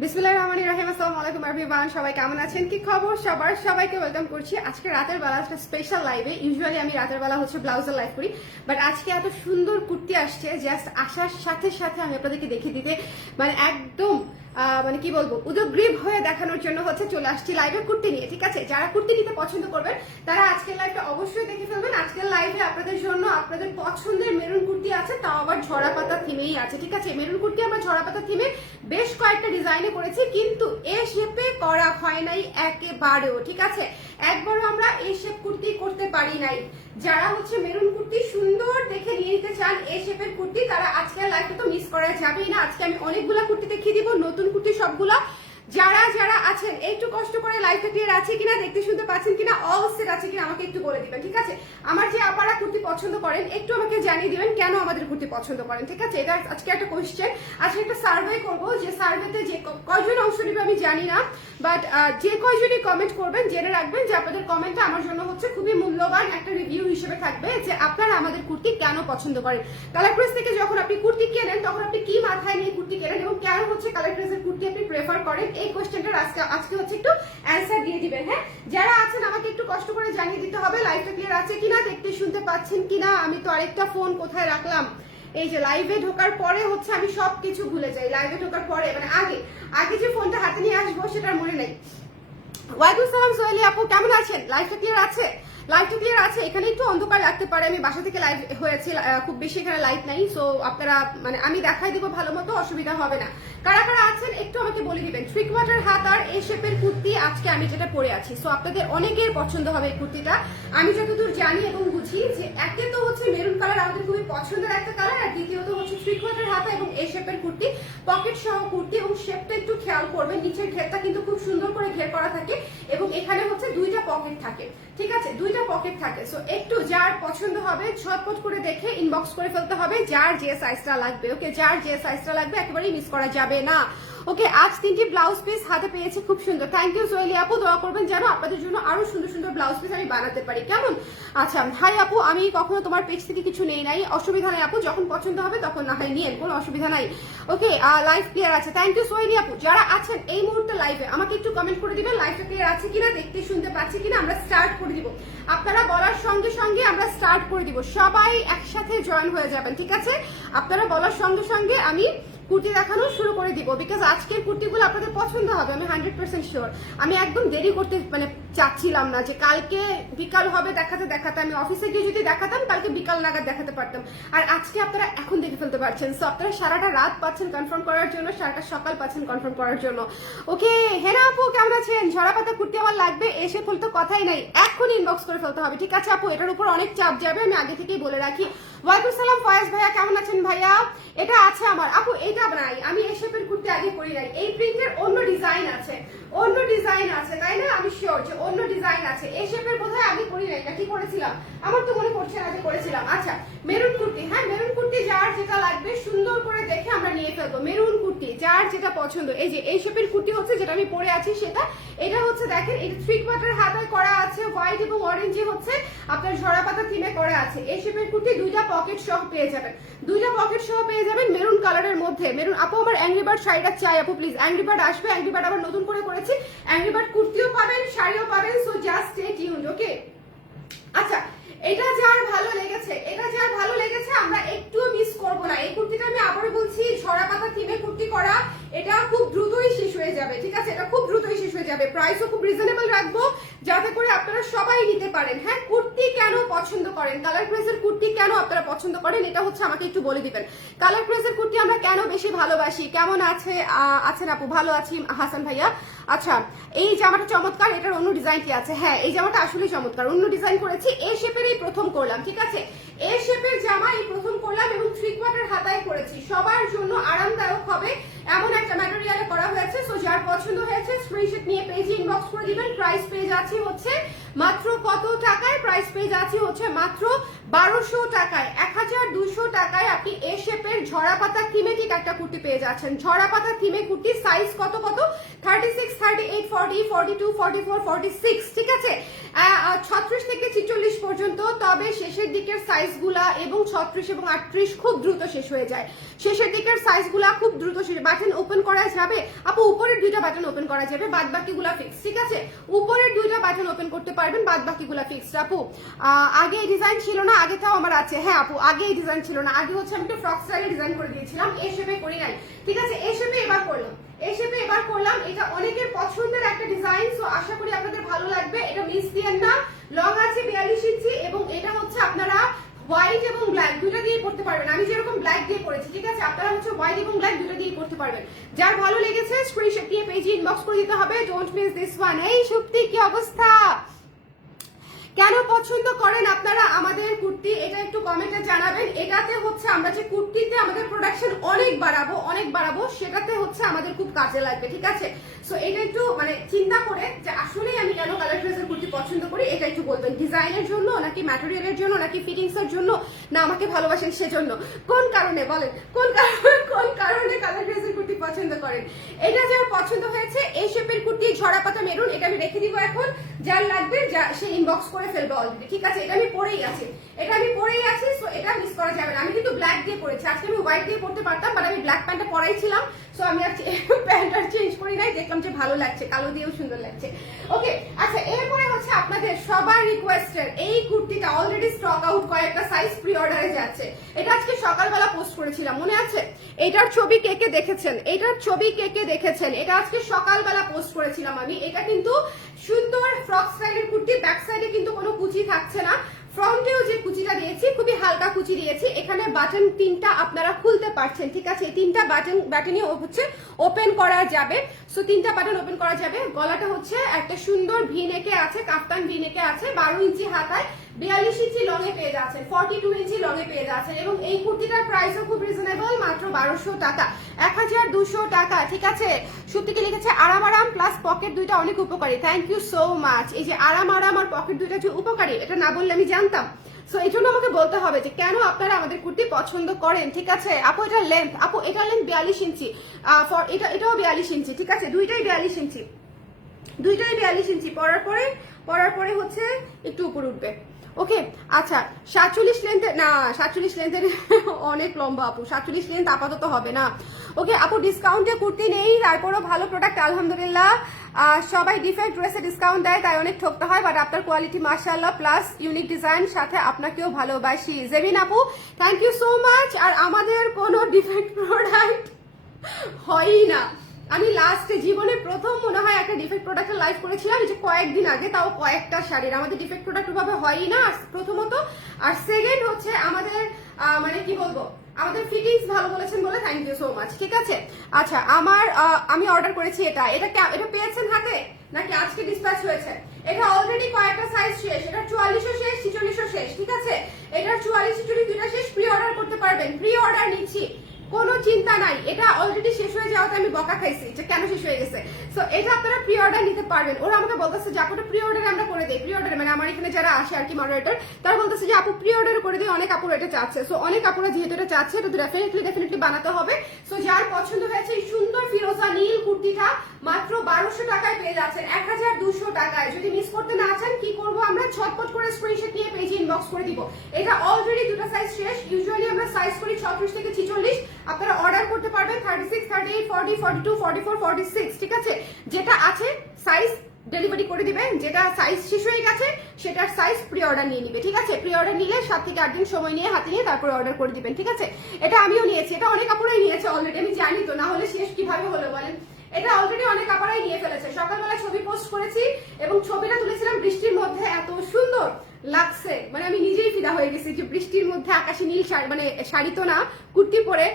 বিসমিল্লাহির রহমানির রহিম। আসসালামু আলাইকুম এভরিওয়ান, সবাই কেমন আছেন, কি খবর সবার? সবাইকে ওয়েলকাম করছি আজকে রাতের বেলা একটা স্পেশাল লাইভে। ইউজুয়ালি আমি রাতের বেলা ব্লাউজের লাইভ করি, বাট আজকে এত সুন্দর কুর্তি আসছে, জাস্ট আসার সাথে সাথে আমি আপনাদেরকে দেখিয়ে দিতে একদম কি বলবো, উদগ্রীব হয়ে দেখানোর জন্য চলে আসছি লাইভে কুর্তি নিয়ে। ঠিক আছে, যারা কুর্তি নিতে পছন্দ করবেন তারা আজকের লাইভটা অবশ্যই দেখে ফেলবেন। আজকের লাইভে আপনাদের জন্য আপনাদের পছন্দের মেরুন কুর্তি আছে, তাও আবার ঝরা পাতা থিমেই আছে। ঠিক আছে, মেরুন কুর্তি আমরা ঝরা পাতা থিমে বেশ কয়েকটা ডিজাইনে করেছি, কিন্তু এ শেপে করা হয় নাই একেবারেও। ঠিক আছে, একবারও আমরা এই শেপ কুর্তি করতে পারি নাই। যারা মেরুন কুর্তি সুন্দর দেখে নিয়ে নিতে চান এই শেপের কুর্তি, তারা আজকের লাইভটা তো মিস করা যাবেই না। আজকে আমি অনেকগুলা কুর্তি দেখিয়ে দিব, নতুন কুর্তি সবগুলা। যারা যারা আছেন একটু কষ্ট করে লাইভটা ক্লিয়ার আছে কিনা, দেখতে শুনতে পাচ্ছেন কিনা, অল সেট আছে কিনা আমাকে একটু বলে দিবেন। ঠিক আছে, আমার যে আপারা কুর্তি পছন্দ করেন একটু আমাকে জানিয়ে দিবেন কেন আমাদের কুর্তি পছন্দ করেন। ঠিক আছে, এটা আজকে একটা কোয়েশ্চেন, আজকে একটা সার্ভে করবো। যে সার্ভেতে যে কয়জন অংশ নিবে আমি জানি না, বাট যে কয়জনই কমেন্ট করবেন জেনে রাখবেন যে আপনাদের কমেন্টটা আমার জন্য খুবই মূল্যবান একটা রিভিউ হিসেবে থাকবে, যে আপনারা আমাদের কুর্তি কেন পছন্দ করেন। কালার প্রেস থেকে যখন আপনি কুর্তি কেনেন তখন আপনি কি মাথায় নিয়ে কুর্তি কেনেন এবং কেন কালার প্রেসের কুর্তি আপনি প্রেফার করেন, এই কোয়েশ্চেনটার আজকে একটু অ্যান্সার দিয়ে দিবেন। হ্যাঁ, যারা আছেন আমাকে একটু কষ্ট করে জানিয়ে দিতে হবে লাইভটা ক্লিয়ার আছে কিনা, দেখতে শুনতে পাচ্ছেন কিনা। আমি তো আরেকটা ফোন কোথায় রাখলাম, এই যে লাইভে ঢোকার পরে আমি সবকিছু ভুলে যাই। লাইভে ঢোকার পরে আগে যে ফোনটা হাতে নিয়ে আসবো সেটার মনে নেই। ওয়ালাইকুম সালাম সোহেলি আপু, কেমন আছেন? লাইভটা ক্লিয়ার আছে? লাইভটা ক্লিয়ার আছে? এখানে একটু অন্ধকার লাগতে পারে, আমি বাসা থেকে লাইভ হয়েছে, খুব বেশি এখানে লাইট নাই, সো আপনারা আমি দেখাই দিব ভালো মতো, অসুবিধা হবে না। কারা কারা আছেন একটু আমাকে বলে দিবেন। 3 কোয়ার্টার হাত আর এই শেপের কুর্তি আজকে আমি যেটা পরে আছি, সো আপনাদের অনেকের পছন্দ হবে এই কুর্তিটা। আমি যতদূর জানি এবং বুঝি যে একে তো মেরুন কালার আমাদের খুবই পছন্দের একটা কালার, আর দ্বিতীয়ত 3 কোয়ার্টার হাতা এবং এই শেপের কুর্তি, পকেট সহ কুর্তি, এবং শেপটা একটু খেয়াল করবেন, নিচের ঘেরটা কিন্তু খুব সুন্দর করে ঘের করা থাকে এবং এখানে দুইটা পকেট থাকে। ঠিক আছে, দুইটা পকেট থাকে, সো একটু যার পছন্দ হবে ঝটপট করে দেখে ইনবক্স করে ফেলতে হবে যার যে সাইজটা লাগবে। ওকে, যার যে সাইজটা লাগবে একেবারেই মিস করা যাবে না। ওকে, আজ 3টি ব্লাউজ পিস হাতে পেয়েছি, খুব সুন্দর। থ্যাংক ইউ সোহেলি আপু, দোয়া করবেন যেন আপনাদের জন্য আরো সুন্দর সুন্দর ব্লাউজ পিস আমি বানাতে পারি, কেমন? আচ্ছা, হাই আপু, আমি কখনো তোমার পেজ থেকে কিছু নেই নাই, অসুবিধা নাই আপু, যখন পছন্দ হবে তখন না হয় নিয়েন, কোনো অসুবিধা নাই। ওকে, লাইভ ক্লিয়ার আছে, থ্যাংক ইউ সোহেলি আপু। যারা আছেন এই মুহূর্তে লাইভে আমাকে একটু কমেন্ট করে দিবেন লাইভটা ক্লিয়ার আছে কিনা, দেখতে শুনতে পাচ্ছি কিনা। আমরা স্টার্ট করে দিব, আপনারা বলার সঙ্গে সঙ্গে আমরা স্টার্ট করে দিব, সবাই একসাথে জয়েন হয়ে যাবেন। ঠিক আছে, আপনারা বলার সঙ্গে সঙ্গে আমি কুর্তি দেখানো শুরু করে দিব, বিকজ আজকের কুর্তিগুলো আপনাদের পছন্দ হবে, আমি 100% শিওর। আমি একদম দেরি করতে চাচ্ছিলাম না যে কালকে বিকাল হবে দেখাতে দেখাতে, আমি অফিসে গিয়ে যদি দেখাতাম কালকে বিকাল নাগাদ দেখাতে পারতাম, আর আজকে আপনারা এখন দেখে ফেলতে পারছেন। সো আপনারা সারাটা রাত পাচ্ছেন কনফার্ম করার জন্য, সারাটা সকাল পাচ্ছেন কনফার্ম করার জন্য। ওকে, হেনা আপু কেমন আছেন? ঝরা পাতা কুর্তি আমার লাগবে, এসে ফেলতে কথাই নাই, এখন ইনবক্স করে ফেলতে হবে। ঠিক আছে আপু, এটার উপর অনেক চাপ যাবে, আমি আগে থেকেই বলে রাখি। ওয়ালাইকুম সালাম ফয়েজ ভাইয়া, কেমন আছেন ভাইয়া? এটা আছে আমার আপু, এইটা নাই, আমি এই শেপের কুর্তি আগে করি নাই, এই প্রিন্টের অন্য ডিজাইন আছে, অন্য ডিজাইন আছে, তাই না? আমি শিওর যে অন্য ডিজাইন আছে, এই শেপের বোধহয় আগে করি নাই, নাকি করেছিলাম? আমার তো মনে পড়ছে না যে করেছিলাম। আচ্ছা, মেরুন কুর্তি, হ্যাঁ মেরুন কুর্তি যার যেটা লাগবে সুন্দর করে দেখে আমরা নিয়ে ফেলবো। মেরুন কুর্তি যার যেটা পছন্দ, এই যে এই শেপের কুর্তি যেটা আমি পরে আছি সেটা, এটা দেখেন, এই 3 কোয়ার্টার হাতায় করা আছে, হোয়াইট এবং অরেঞ্জে আপনার ঝরা পাতা থিমে করা আছে। এই শেপের কুর্তি দুইটা পকেট সহ পেয়ে যাবেন, দুইটা পকেট সহ পেয়ে যাবেন মেরুন কালারের মধ্যে। মেরুন আপু, আমার অ্যাংরি বার্ড শাড়িটা চাই আপু, প্লিজ। অ্যাংরি বার্ড আসবে, অ্যাংরি বার্ড আবার নতুন করে করেছি, অ্যাংরি বার্ড কুর্তিও পাবেন, শাড়িও পাবেন, সো জাস্ট স্টে টিউনড। ওকে, আচ্ছা, এটা যার ভালো লেগেছে, এটা যার ভালো লেগেছে আমরা একটুও মিস করবো না। এই কুর্তিটা আমি আবারও বলছি, ঝরা পাতা থিমে কুর্তি করা, এটা খুব দ্রুতই শেষ হয়ে যাবে। ঠিক আছে, এটা খুব দ্রুতই শেষ হয়ে যাবে, প্রাইসও খুব রিজনেবল রাখবো যাতে করে আপনারা সবাই নিতে পারেন। হ্যাঁ, কুর্তি কেন পছন্দ করেন, কালার প্রেসের কুর্তি কেন আপনারা পছন্দ করেন, এটা আমাকে একটু বলে দিবেন। কালার প্রেসের কুর্তি আমরা কেন বেশি ভালোবাসি। কেমন আছেন আপু? ভালো আছি হাসান ভাইয়া। আচ্ছা, এই জামাটা চমৎকার, এটার অন্য ডিজাইন কি আছে? হ্যাঁ, এই জামাটা আসলে চমৎকার, অন্য ডিজাইন করেছি, এই শেপের এই প্রথম করলাম। ঠিক আছে, এই শেপের জামা এই প্রথম করলাম এবং 3 কোয়ার্টার হাতায় করেছি, সবার জন্য আরামদায়ক হবে এমন একটা ম্যাটেরিয়ালে করা হয়েছে। সো যার পছন্দ হয়েছে স্ক্রিনশট নিয়ে পেজে ইনবক্স করে দিবেন। প্রাইস পেয়ে যাচ্ছে মাত্র কত টাকায় প্রাইস পেয়ে যাচ্ছি হচ্ছে মাত্র 1200 টাকায়, 1200 টাকায় আপনি এ শেপের ঝরা পাতা থিমেটিক একটা কুর্তি পেয়ে যাচ্ছেন। ঝরা পাতা থিমে কুর্তি, সাইজ কত কত 36, 38, 40, 42, 44, 46, ঠিক আছে, 36 থেকে 46 পর্যন্ত। তবে শেষের দিকের সাইজগুলা এবং 36 এবং 38 খুব দ্রুত শেষ হয়ে যায়। শেষের দিকের সাইজগুলা খুব দ্রুত শেষ। বাটন ওপেন করা যাবে আপু, উপরের দুইটা বাটন ওপেন করা যাবে, বাদ বাকিগুলা ফিক্স, ঠিক আছে, উপরের দুইটা বাটন ওপেন করতে পারবেন, বাদ বাকিগুলা ফিক্সড। আপু আগে এই ডিজাইন ছিল না, আগেটাও আমার আছে। হ্যাঁ আপু, আগে এই ডিজাইন ছিল না, আগে হচ্ছে আমি একটু ফ্রক স্টাইলে ডিজাইন করে দিয়েছিলাম, এই শেপে করি নাই, ঠিক আছে, এই শেপে এবার করলাম, এই শেপে এবার করলাম। এটা অনেকের পছন্দের একটা ডিজাইন, সো আশা করি আপনাদের ভালো লাগবে। এটা মিস দিয়েন না, লং আছে 42 ইঞ্চি এবং এটা হচ্ছে আপনারা হোয়াইট এবং ব্ল্যাক দুটো দিয়ে পড়তে পারবেন। আমি যেরকম ব্ল্যাক দিয়ে পড়েছি, ঠিক আছে, আপনারা হচ্ছে হোয়াইট এবং ব্ল্যাক দুটো দিয়ে পড়তে পারবেন। যার ভালো লেগেছে স্ক্রিনশট দিয়ে পেজে ইনবক্স করে দিতে হবে, ডোন্ট মিস দিস ওয়ান। এই সত্যি কি অবস্থা, কেন পছন্দ করেন আপনারা আমাদের কুর্তি, এটা একটু কমেন্টে জানাবেন। এটাতে হচ্ছে আমরা যে কুর্তিতে আমাদের প্রোডাকশন অনেক বাড়াবো সেটাতে হচ্ছে আমাদের খুব কাজে লাগবে, ঠিক আছে। সো এটা একটু মানে চিন্তা করে যে আসলেই আমি কেন কালার ড্রেসের কুর্তি পছন্দ করি, এটা একটু বলবেন। ডিজাইনের জন্য নাকি ম্যাটেরিয়ালের জন্য নাকি ফিটিংস এর জন্য না আমাকে ভালোবাসেন সেজন্য, কোন কারণে বলেন, কোন কারণে কালার ড্রেসের কুর্তি পছন্দ করেন। এটা যার পছন্দ হয়েছে এই শেপের কুর্তি ঝরা পাতা মেরুন, এটা আমি রেখে দিব এখন, যার লাগবে যা সে ইনবক্স করে ফেলবে অলরেডি, ঠিক আছে। এটা আমি পরেই আছি, সো এটা মিস করা যাবে না। আমি কিন্তু ব্ল্যাক দিয়ে পরেছি, আজকে আমি হোয়াইট দিয়ে পড়তে পারতাম, বাট আমি ব্ল্যাক প্যান্টটা পরাই ছিলাম, সো আমি আর প্যান্টটা চেঞ্জ করি নাই, দেখলাম যে ভালো লাগছে, কালো দিয়েও সুন্দর লাগছে। ওকে, আচ্ছা, এরপরে হচ্ছে আপনাদের সবার রিকোয়েস্টের এই কুর্তিটা অলরেডি স্টক আউট, কয়েকটা সাইজ প্রি অর্ডারে যাচ্ছে। এটা আজকে সকালবেলা পোস্ট করেছিলাম, মনে আছে? এটার ছবি কে কে দেখেছেন, এটা আজকে সকালবেলা পোস্ট করেছিলাম আমি। এটা কিন্তু সুন্দর ফ্রক স্টাইলের কুর্তি, ব্যাক সাইডে কিন্তু কোনো কুচি থাকছে না, ফ্রন্টেও যে কুচিটা দিয়েছি খুবই হালকা কুচি দিয়েছি। এখানে বাটন তিনটা আপনারা খুলতে পারছেন, ঠিক আছে, এই তিনটা বাটনই হচ্ছে ওপেন করা যাবে, সো তিনটা বাটন ওপেন করা যাবে। গলাটা হচ্ছে একটা সুন্দর ভি নেকে আছে, কাফতান ভি নেকে আছে, 12 ইঞ্চি হাতায়, 42 ইঞ্চি লং এ পেয়ে যাচ্ছেন, 42 ইঞ্চি লং এ পেয়ে যাচ্ছেন। এবং এই কুর্তিটার প্রাইসও খুব রিজনেবল, মাত্র 1200 টাকা, 1200 টাকা, ঠিক আছে। সত্যি লিখেছে আরাম প্লাস পকেট দুইটা অনেক উপকারী, থ্যাংক ইউ সো মাচ। এই যে আরাম আর পকেট দুইটা যে উপকারী, এটা না বললে আমি জানতাম, সো এই জন্য আমাকে বলতে হবে যে কেন আপনারা আমাদের কুর্তি পছন্দ করেন, ঠিক আছে। আপু এটা লেন্থ, 42 ইঞ্চি, এটাও 42 ইঞ্চি, ঠিক আছে, দুইটাই 42 ইঞ্চি, পরার পরে হচ্ছে একটু উপর উঠবে। ওকে, আচ্ছা, 47 লেন্থের না, 47 লেন্থের অনেক লম্বা আপু, 47 লেন্থ আপাতত হবে না। ওকে আপু, ডিসকাউন্টে কুর্তি নেই, তারপরও ভালো প্রোডাক্ট আলহামদুলিল্লাহ। সবাই ডিফেক্ট ড্রেসে ডিসকাউন্ট দেয়, তাই অনেক ঠকতে হয়, বাট আপনার কোয়ালিটি মাশাআল্লাহ, প্লাস ইউনিক ডিজাইন, সাথে আপনাকেও ভালোবাসি। জেবিন আপু, থ্যাংক ইউ সো মাচ। আর আমাদের কোনো ডিফেক্ট প্রোডাক্ট হয়ই না। আমি লাস্টে জীবনে প্রথম মনে হয় একটা ডিফেক্ট প্রোডাক্টের লাইভ করেছিলাম, যে কয়েকদিন আগে, তাও কয়েকটা শাড়ির। আমাদের ডিফেক্ট প্রোডাক্ট ভাবে হয়ই না প্রথমত, আর সেকেন্ড হচ্ছে আমাদের মানে কি বলবো, আমাদের ফিটিংস ভালো বলেছেন বলে থ্যাংক ইউ সো মাচ, ঠিক আছে। আচ্ছা, আমি অর্ডার করেছি এটা পেয়েছেন হাতে নাকি আজকে ডিসপ্যাচ হয়েছে? এটা অলরেডি কয়েকটা সাইজ শেষ, এটা 44ও শেষ, 46ও শেষ, ঠিক আছে। এটার 44, 46 দুইটা শেষ, প্রি অর্ডার করতে পারবেন, প্রি অর্ডার নিচ্ছি, কোনো চিন্তা নাই। এটা অলরেডি শেষ হয়ে যাওয়াতে আমি বকা খাইছি যে কেন শেষ হয়ে গেছে, সো এটা আপনারা প্রি অর্ডার নিতে পারবেন। ওরা আমাকে বলতেছে যে আপুটা প্রি অর্ডার আমরা করে দেই, প্রি অর্ডার মানে আমার এখানে যারা আসে আর কি মডারেটর, তারা বলতেছে যে আপু প্রি অর্ডার করে দিই, অনেক আপুরা এটা চাচ্ছে, সো অনেক আপুরা যেহেতু এটা চাচ্ছে, এটা ডেফিনেটলি বানাতে হবে। সো যার পছন্দ হয়েছে এই সুন্দর ফিরোজা নীল কুর্তিটা মাত্র 1200 টাকায় পেয়ে যাচ্ছেন, 1200 টাকায়। যদি মিস করতে না চান কি করবো আমরা, ছটপট করে স্ক্রিনশট নিয়ে পেজে ইনবক্স করে দিব। এটা অলরেডি দুটো সাইজ শেষ, ইউজুয়ালি আমরা সাইজ করি 36 থেকে 46, আপনারা অর্ডার করতে পারবেন 36, 38, 40, 42, 44, 46, ঠিক আছে। যেটা আছে সাইজ ডেলিভারি করে দিবেন, যেটা সাইজ শেষ হয়ে গেছে সেটার সাইজ প্রি অর্ডার নিয়ে নিবে, ঠিক আছে। প্রি অর্ডার নিলে 7 থেকে 8 দিন সময় নিয়ে হাতে নিয়ে তারপরে অর্ডার করে দিবেন, ঠিক আছে। এটা আমিও নিয়েছি, এটা অনেক আপুরাই নিয়েছে অলরেডি, আমি জানি তো, না হলে শেষ কিভাবে হলো বলেন। এটা অলরেডি অনেক আপুরাই নিয়ে ফেলেছে। সকালবেলা ছবি পোস্ট করেছি এবং ছবিটা তুলেছিলাম বৃষ্টির মধ্যে, এত সুন্দর লাগছে, মানে আমি নিজেই ফিদা হয়ে গেছি যে বৃষ্টির মধ্যে আকাশি নীল শাড়ি, মানে শাড়ি তো না, কুর্তি পরে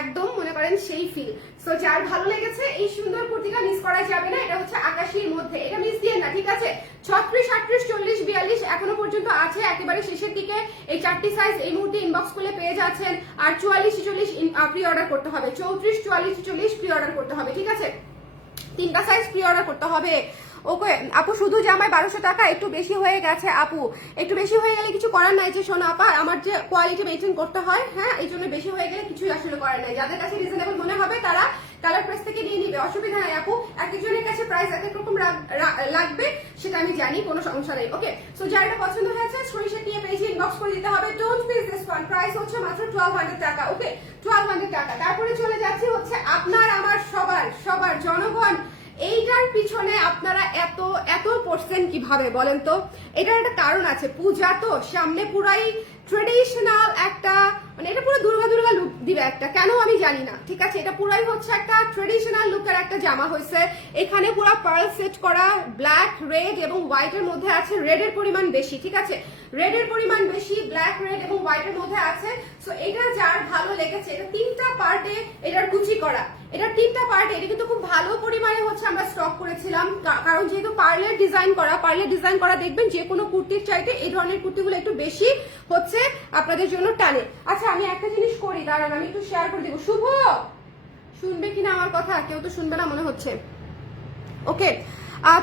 একদম মনে করেন সেই ফিল। সো যার ভালো লেগেছে এই সুন্দর কুর্তিটা মিস করা যাবে না, এটা হচ্ছে আকাশির মধ্যে, এটা মিস দিয়ে না, ঠিক আছে। 36, 38, 40, 42 এখনো পর্যন্ত আছে, একেবারে শেষের দিকে এই 4টি সাইজ এই মুহূর্তে ইনবক্স করলে পেয়ে যাচ্ছেন। আর 44, 46 প্রি অর্ডার করতে হবে, 34, 44, 40 প্রি অর্ডার করতে হবে, ঠিক আছে। 3টা সাইজ প্রি অর্ডার করতে হবে। ওকে আপু শুধু জামাই 1200 টাকা, একটু বেশি হয়ে গেছে আপু, একটু বেশি হয়ে গেলে কিছু করার নাই যে শোনো আপা, আমার যে কোয়ালিটি মেনটেন করতে হয়, হ্যাঁ এই জন্য বেশি হয়ে গেলে কিছুই আসলে করার নাই। যাদের কাছে রিজনেবল মনে হবে তারা কালার প্রেস থেকে নিয়ে নিবে, অসুবিধা নাই আপু। এক একজনের কাছে প্রাইস এক এক রকম লাগবে, সেটা আমি জানি, কোনো সমস্যা নেই। ওকে সো যার এটা পছন্দ হয়েছে স্ক্রিনশট নিয়ে পেজে ইনবক্স করে দিতে হবে। Don't miss this one, price হচ্ছে মাত্র 1200 টাকা। ওকে 1200 টাকা। তারপরে চলে যাচ্ছি হচ্ছে আপনার আমার সবার জনগণ, এইটার পিছনে আপনারা এত পার্সেন্ট কিভাবে বলেন তো? এটার একটা কারণ আছে, পূজা তো সামনে, পুরাই ট্রেডিশনাল একটা, মানে এটা পুরো দুর্গা লুক দিবে একটা, কেন আমি জানি না, ঠিক আছে? এটা পুরাই হচ্ছে একটা ট্রেডিশনাল লুকের একটা জামা হয়েছে। এখানে পুরো পার্ল সেট করা, ব্ল্যাক রেড এবং হোয়াইটের মধ্যে আছে, রেডের পরিমাণ বেশি, ঠিক আছে? রেডের পরিমাণ বেশি, ব্ল্যাক রেড এবং হোয়াইটের মধ্যে আছে। সো এটা যার ভালো লেগেছে, এটা 3টা পার্টে এটার কুচি করা, এটা 3টা পার্টে, এটা কিন্তু খুব ভালো পরিমাণে হচ্ছে আমরা স্টক করেছিলাম, কারণ যেহেতু পার্লের ডিজাইন করা দেখবেন যে কোনো কুর্তির চাইতে এই ধরনের কুর্তিগুলো একটু বেশি হচ্ছে আপনাদের জন্য টানে। আচ্ছা আমি একটা জিনিস করি, দাঁড়ান আমি একটু শেয়ার করে দিব। শুভ শুনবে কিনা আমার কথা? কেউ তো শুনবে না মনে হচ্ছে। ওকে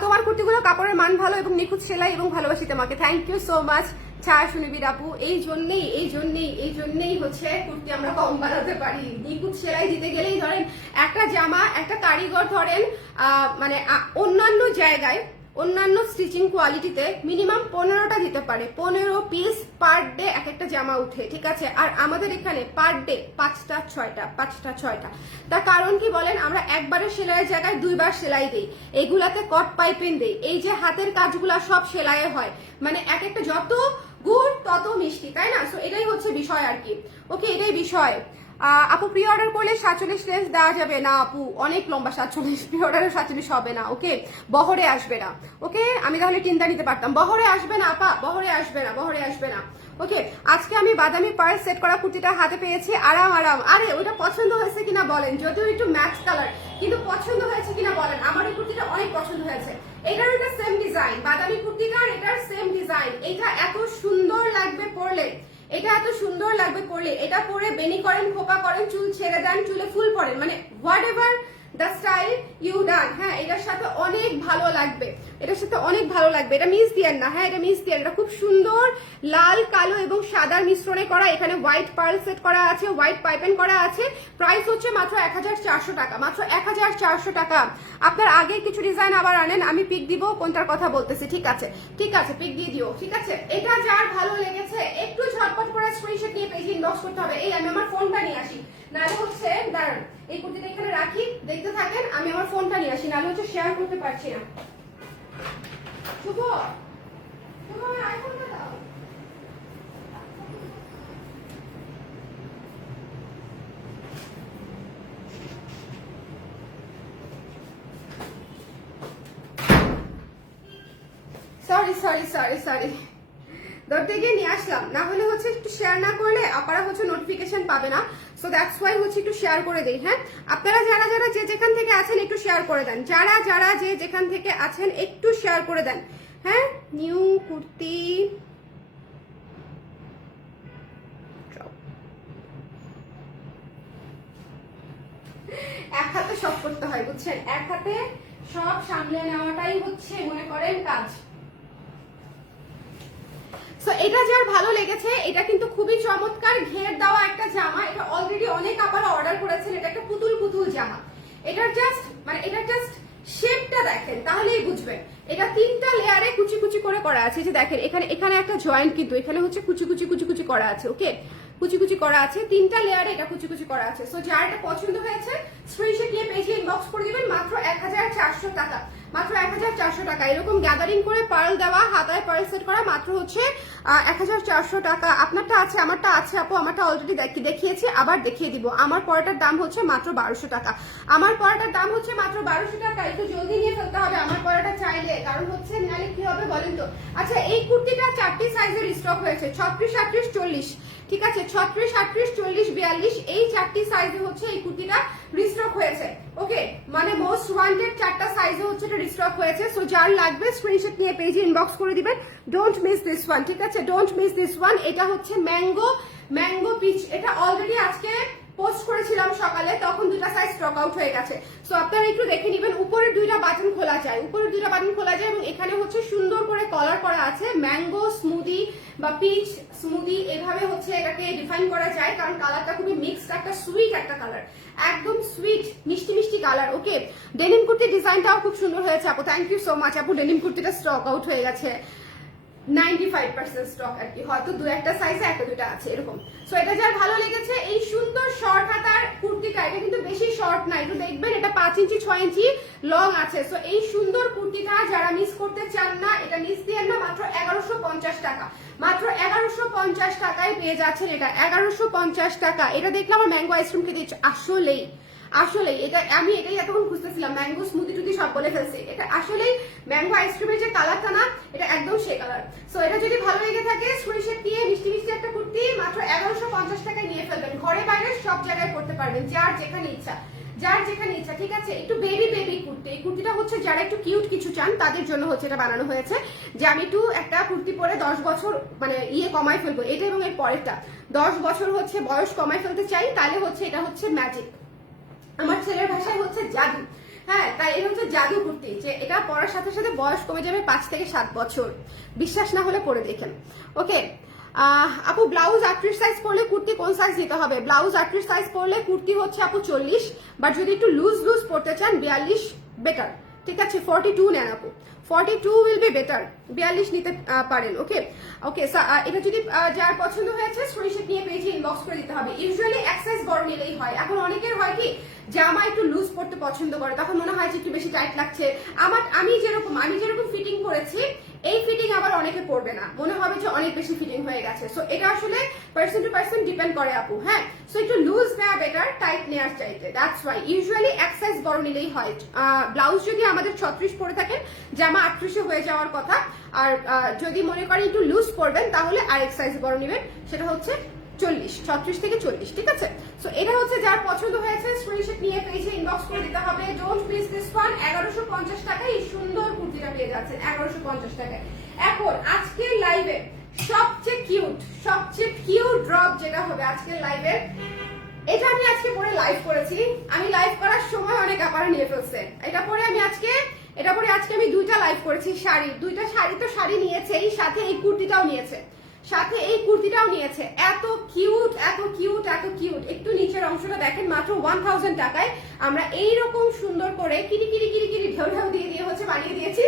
তোমার কুর্তিগুলো কাপড়ের মান ভালো এবং নিখুঁত সেলাই, এবং ভালোবাসি তোমাকে, থ্যাংক ইউ সো মাচ। ছাড় সুনিবির আপু, এই জন্যেই হচ্ছে কুর্তি আমরা কম বানাতে পারি। নিখুঁত সেলাই দিতে গেলেই ধরেন একটা জামা, একটা কারিগর ধরেন মানে অন্যান্য জায়গায় অন্যান্য স্টিচিং কোয়ালিটিতে মিনিমাম 15টা দিতে পারে, 15 পিস পার ডে এক একটা জামা উঠে, ঠিক আছে? আর আমাদের এখানে পার ডে 5টা 6টা। তার কারণ কি বলেন? আমরা একবারে সেলাইয়ের জায়গায় 2বার সেলাই দেই, এইগুলাতে কট পাইপিং দেই, এই যে হাতের কাজগুলা সব সেলাইয়ে হয়, মানে এক একটা যত গুড় তত মিষ্টি, তাই না? সো এটাই হচ্ছে বিষয় আর কি। ওকে এটাই বিষয়। আপু প্রি অর্ডার করলে 47 রেঞ্জ দেওয়া যাবে না আপু, অনেক লম্বা 47, প্রি অর্ডারে 47 হবে না। ওকে বহরে আসবে না। ওকে আমি তাহলে চিন্তা নিতে পারতাম, বহরে আসবে না আপা, বহরে আসবে না। ওকে আজকে আমি বাদামি পার্ল সেট করা কুর্তিটা হাতে পেয়েছি, আরাম। আরে ওইটা পছন্দ হয়েছে কিনা বলেন, যদিও একটু ম্যাচ কালার, কিন্তু পছন্দ হয়েছে কিনা বলেন? আমার এই কুর্তিটা অনেক পছন্দ হয়েছে। এটার একটা সেম ডিজাইন, বাদামি কুর্তিটার এটার সেম ডিজাইন। এটা এত সুন্দর লাগবে পরলে, এটা পরে বেনি করেন, খোপা করেন, চুল ছেড়ে দেন, চুলে ফুল পরেন, মানে whatever the style you done, হ্যাঁ এটার সাথে অনেক ভালো লাগবে, এটা মিস দিয়েন না, হ্যাঁ এটা মিস দিয়েন। এটা খুব সুন্দর লাল কালো এবং সাদার মিশ্রণে করা, এখানে হোয়াইট পার্ল সেট করা আছে, হোয়াইট পাইপেন করা আছে। প্রাইস হচ্ছে মাত্র 1400 টাকা, মাত্র 1400 টাকা। আপনার আগে কিছু ডিজাইন আবার আনেন, আমি পিক দিব কোনটার কথা বলতেছি, ঠিক আছে পিক দিয়ে দিও, ঠিক আছে? এটা যার ভালো লেগেছে একটু ঝটপট করে স্ক্রিনশট নিয়ে পেজে ইনবক্স করতে হবে। এই আমি আমার ফোনটা নিয়ে আসি, নাহলে হচ্ছে দাঁড়ান এই কুর্তিটা এখানে রাখি, দেখতে থাকেন, আমি আমার ফোনটা নিয়ে আসি, নাহলে হচ্ছে শেয়ার করতে পারছি না। শুভ আমার আইফোনটা দাও। সরি ধরতে গিয়ে নিয়ে আসলাম, না হলে হচ্ছে একটু শেয়ার না করলে আপনারা হচ্ছে নোটিফিকেশন পাবে না। সো দ্যাটস ওয়াই হচ্ছে একটু শেয়ার করে দেই। হ্যাঁ আপনারা যারা যে যেখান থেকে আছেন একটু শেয়ার করে দেন, যারা যে যেখান থেকে আছেন একটু শেয়ার করে দেন। হ্যাঁ নিউ কুর্তি এক হাতে সব করতে হয় বুঝছেন, এক হাতে সব সামলে নেওয়াটাই হচ্ছে মনে করেন কাজ। সো এটা যার ভালো লেগেছে, এটা কিন্তু খুবই চমৎকার ঘের দেওয়া একটা জামা, এটা অলরেডি অনেক আপনারা অর্ডার করেছেন। এটা একটা পুতুল জামা, এটার জাস্ট শেপটা দেখেন তাহলেই বুঝবেন। এটা 3টা লেয়ারে কুচি করে করা আছে, যে দেখেন এখানে একটা জয়েন্ট, কিন্তু এখানে হচ্ছে কুচি করা আছে। ওকে কুচি করা আছে, 3টা লেয়ারে এটা কুচি করা আছে। সো যার এটা পছন্দ হয়েছে স্ক্রিনশট নিয়ে পেজে ইনবক্স করে দিবেন, মাত্র 1400 টাকা, মাত্র 1400 টাকা। এরকম গ্যাদারিং করে পার্ল দেওয়া, হাতায় পার্ল সেট করা, মাত্র হচ্ছে 1400 টাকা। আপনারটা আছে, আমারটা আছে আপু, আমারটা অলরেডি দেখিয়েছি, আবার দেখিয়ে দিব। আমার পরাটার দাম হচ্ছে মাত্র 1200 টাকা, আমার পরাটার দাম হচ্ছে মাত্র 1200 টাকা। একটু জলদি নিয়ে ফেলতে হবে আমার পরাটা চাইলে, কারণ হচ্ছে নাহলে কি হবে বলেন তো। আচ্ছা এই কুর্তিটা 4টি সাইজের স্টক হয়েছে, 36, 38, 40, ঠিক আছে? 36, 38, 40, 42 এই 4টি সাইজে হচ্ছে এই কুর্তিটা রিস্টক হয়েছে। ওকে মানে মোস্ট ওয়ান্টেড 4টা সাইজে হচ্ছে এটা রিস্টক হয়েছে। সো যার লাগবে স্ক্রিনশট নিয়ে পেজে ইনবক্স করে দিবেন, ডোন্ট মিস দিস ওয়ান, ঠিক আছে? Don't miss this one. এটা হচ্ছে ম্যাঙ্গো পিচ, এটা অলরেডি আজকে পোস্ট করেছিলাম সকালে। সকালে, তখন দুটা সাইজ স্টক আউট হয়ে গেছে। সো আপনারা একটু দেখে নেবেন, উপরের দুইটা বাটন খোলা যায়, উপরের দুইটা বাটন খোলা যায় এবং এখানে হচ্ছে সুন্দর করে কলার করা আছে, ম্যাঙ্গো স্মুদি বা পিচ স্মুদি এভাবে হচ্ছে এটাকে ডিফাইন করা যায়, কারণ কালারটা খুবই মিক্সড, একটা সুইট একটা কালার, একদম সুইট মিষ্টি মিষ্টি কালার। ওকে, ডেনিম কুর্তির ডিজাইনটাও খুব সুন্দর হয়েছে আপু, থ্যাংক ইউ সো মাচ আপু। ডেনিম কুর্তিটা স্টক আউট হয়ে গেছে, 95% স্টক আর কি, হয়তো দু একটা সাইজে একটা দুটা আছে এরকম। সো এটা যার ভালো লেগেছে, এই সুন্দর শর্ট হাতার কুর্তিটা, এটা কিন্তু বেশি শর্ট না, একটু দেখবেন এটা 5 ইঞ্চি 6 ইঞ্চি লং আছে। সো এই সুন্দর কুর্তিটা যারা মিস করতে চান না, এটা মিস দিয়ে না, মাত্র 1150 টাকা, মাত্র 1150 টাকায় পেয়ে যাচ্ছেন এটা, 1150 টাকা। এটা দেখলে আমার ম্যাঙ্গো আইসক্রিম খেতে ইচ্ছে, আসলেই আসলেই এটা আমি এটাই এতক্ষণ খুঁজতেছিলাম, ম্যাঙ্গো স্মুদি টুদি সব বলে ফেলছে, এটা আসলেই ম্যাঙ্গো আইসক্রিমের যে কালারটা না, এটা একদম সেই কালার। সো এটা যদি ভালো লেগে থাকে, স্ক্রিনশট দিয়ে মিষ্টি মিষ্টি একটা কুর্তি মাত্র 1150 টাকায় নিয়ে ফেলবেন, ঘরে বাইরে সব জায়গায় পড়তে পারবেন, যার যেখানে ইচ্ছা, যার যেখানে ইচ্ছা। ঠিক আছে, একটু বেবি বেবি কুর্তি, এই কুর্তিটা হচ্ছে যারা একটু কিউট কিছু চান তাদের জন্য হচ্ছে এটা বানানো হয়েছে, যে আমি একটু একটা কুর্তি পরে 10 বছর মানে কমাই ফেলবো, এটা এবং এর পরেরটা 10 বছর হচ্ছে বয়স কমাই ফেলতে চাই, তাহলে হচ্ছে এটা হচ্ছে ম্যাজিক, আমার ছেলের ভাষায় হচ্ছে জাদু। হ্যাঁ, তাই এটা হচ্ছে জাদু কুর্তি, যে এটা পরার সাথে সাথে বয়স কমে যাবে 5 থেকে 7 বছর, বিশ্বাস না হলে পরে দেখেন। ওকে আপু, ব্লাউজ 38 সাইজ পরলে কুর্তি কোন সাইজ নিতে হবে? ব্লাউজ 38 সাইজ পরলে কুর্তি হচ্ছে আপু 40, বাট যদি একটু লুজ লুজ পড়তে চান 42 বেটার। ঠিক আছে, 42 নেন আপু, 42 উইল বি বেটার, 42 নিতে পারেন। ওকে ওকে, এটা যদি যার পছন্দ হয়েছে স্ক্রিনশট নিয়ে পেজে ইনবক্স করে দিতে হবে। ইউজুয়ালি এক সাইজ বড় নিলেই হয়, এখন অনেকের হয় কি জামা একটু লুজ পড়তে পছন্দ করে, তখন মনে হয় যে একটু বেশি টাইট লাগছে। আমি যেরকম ফিটিং করেছি, এই ফিটিং আবার অনেকে পড়বে না, মনে হবে যে অনেক বেশি ফিটিং হয়ে গেছে। সো এটা আসলে পার্সন টু পার্সন ডিপেন্ড করে আপু। হ্যাঁ, সো একটু লুজ নেওয়া বেটার টাইট নেওয়ার চাইতে, দ্যাটস ওয়াই ইউজুয়ালি এক সাইজ বড় নিলেই হয়। ব্লাউজ যদি আমাদের 36 পরে থাকেন, জামা 38 হয়ে যাওয়ার কথা, আর যদি মনে করেন একটু লুজ পরবেন তাহলে আরেক সাইজ বড় নেবেন, সেটা হচ্ছে 40, 36 থেকে 40। ঠিক আছে, সো এটা হচ্ছে যার পছন্দ হয়েছে স্ক্রিনশট নিয়ে পেজে ইনবক্স করে দিতে হবে। ডোন্ট মিস দিস ওয়ান, 1150 টাকায় এই সুন্দর কুর্তিটা পেয়ে যাচ্ছেন 1150 টাকায়। এখন আজকের লাইভে সবচেয়ে কিউট ড্রপ যেটা হবে আজকের লাইভে, এটা আমি আজকে পরে লাইভ করেছি, আমি লাইভ করার সময় অনেক আপারা নিয়ে ফেলছে, এটা পরে আজকে আমি 2টা লাইভ করেছি, দুইটা শাড়ি তো শাড়ি নিয়েছেই, সাথে এই কুর্তিটাও নিয়েছে, এত কিউট এত কিউট এত কিউট। একটু নিচের অংশটা দেখেন, মাত্র 1000 টাকায় আমরা এইরকম সুন্দর করে কিরি কিরি কিরি কিরি ঢেউ ঢেউ দিয়ে হচ্ছে বানিয়ে দিয়েছি,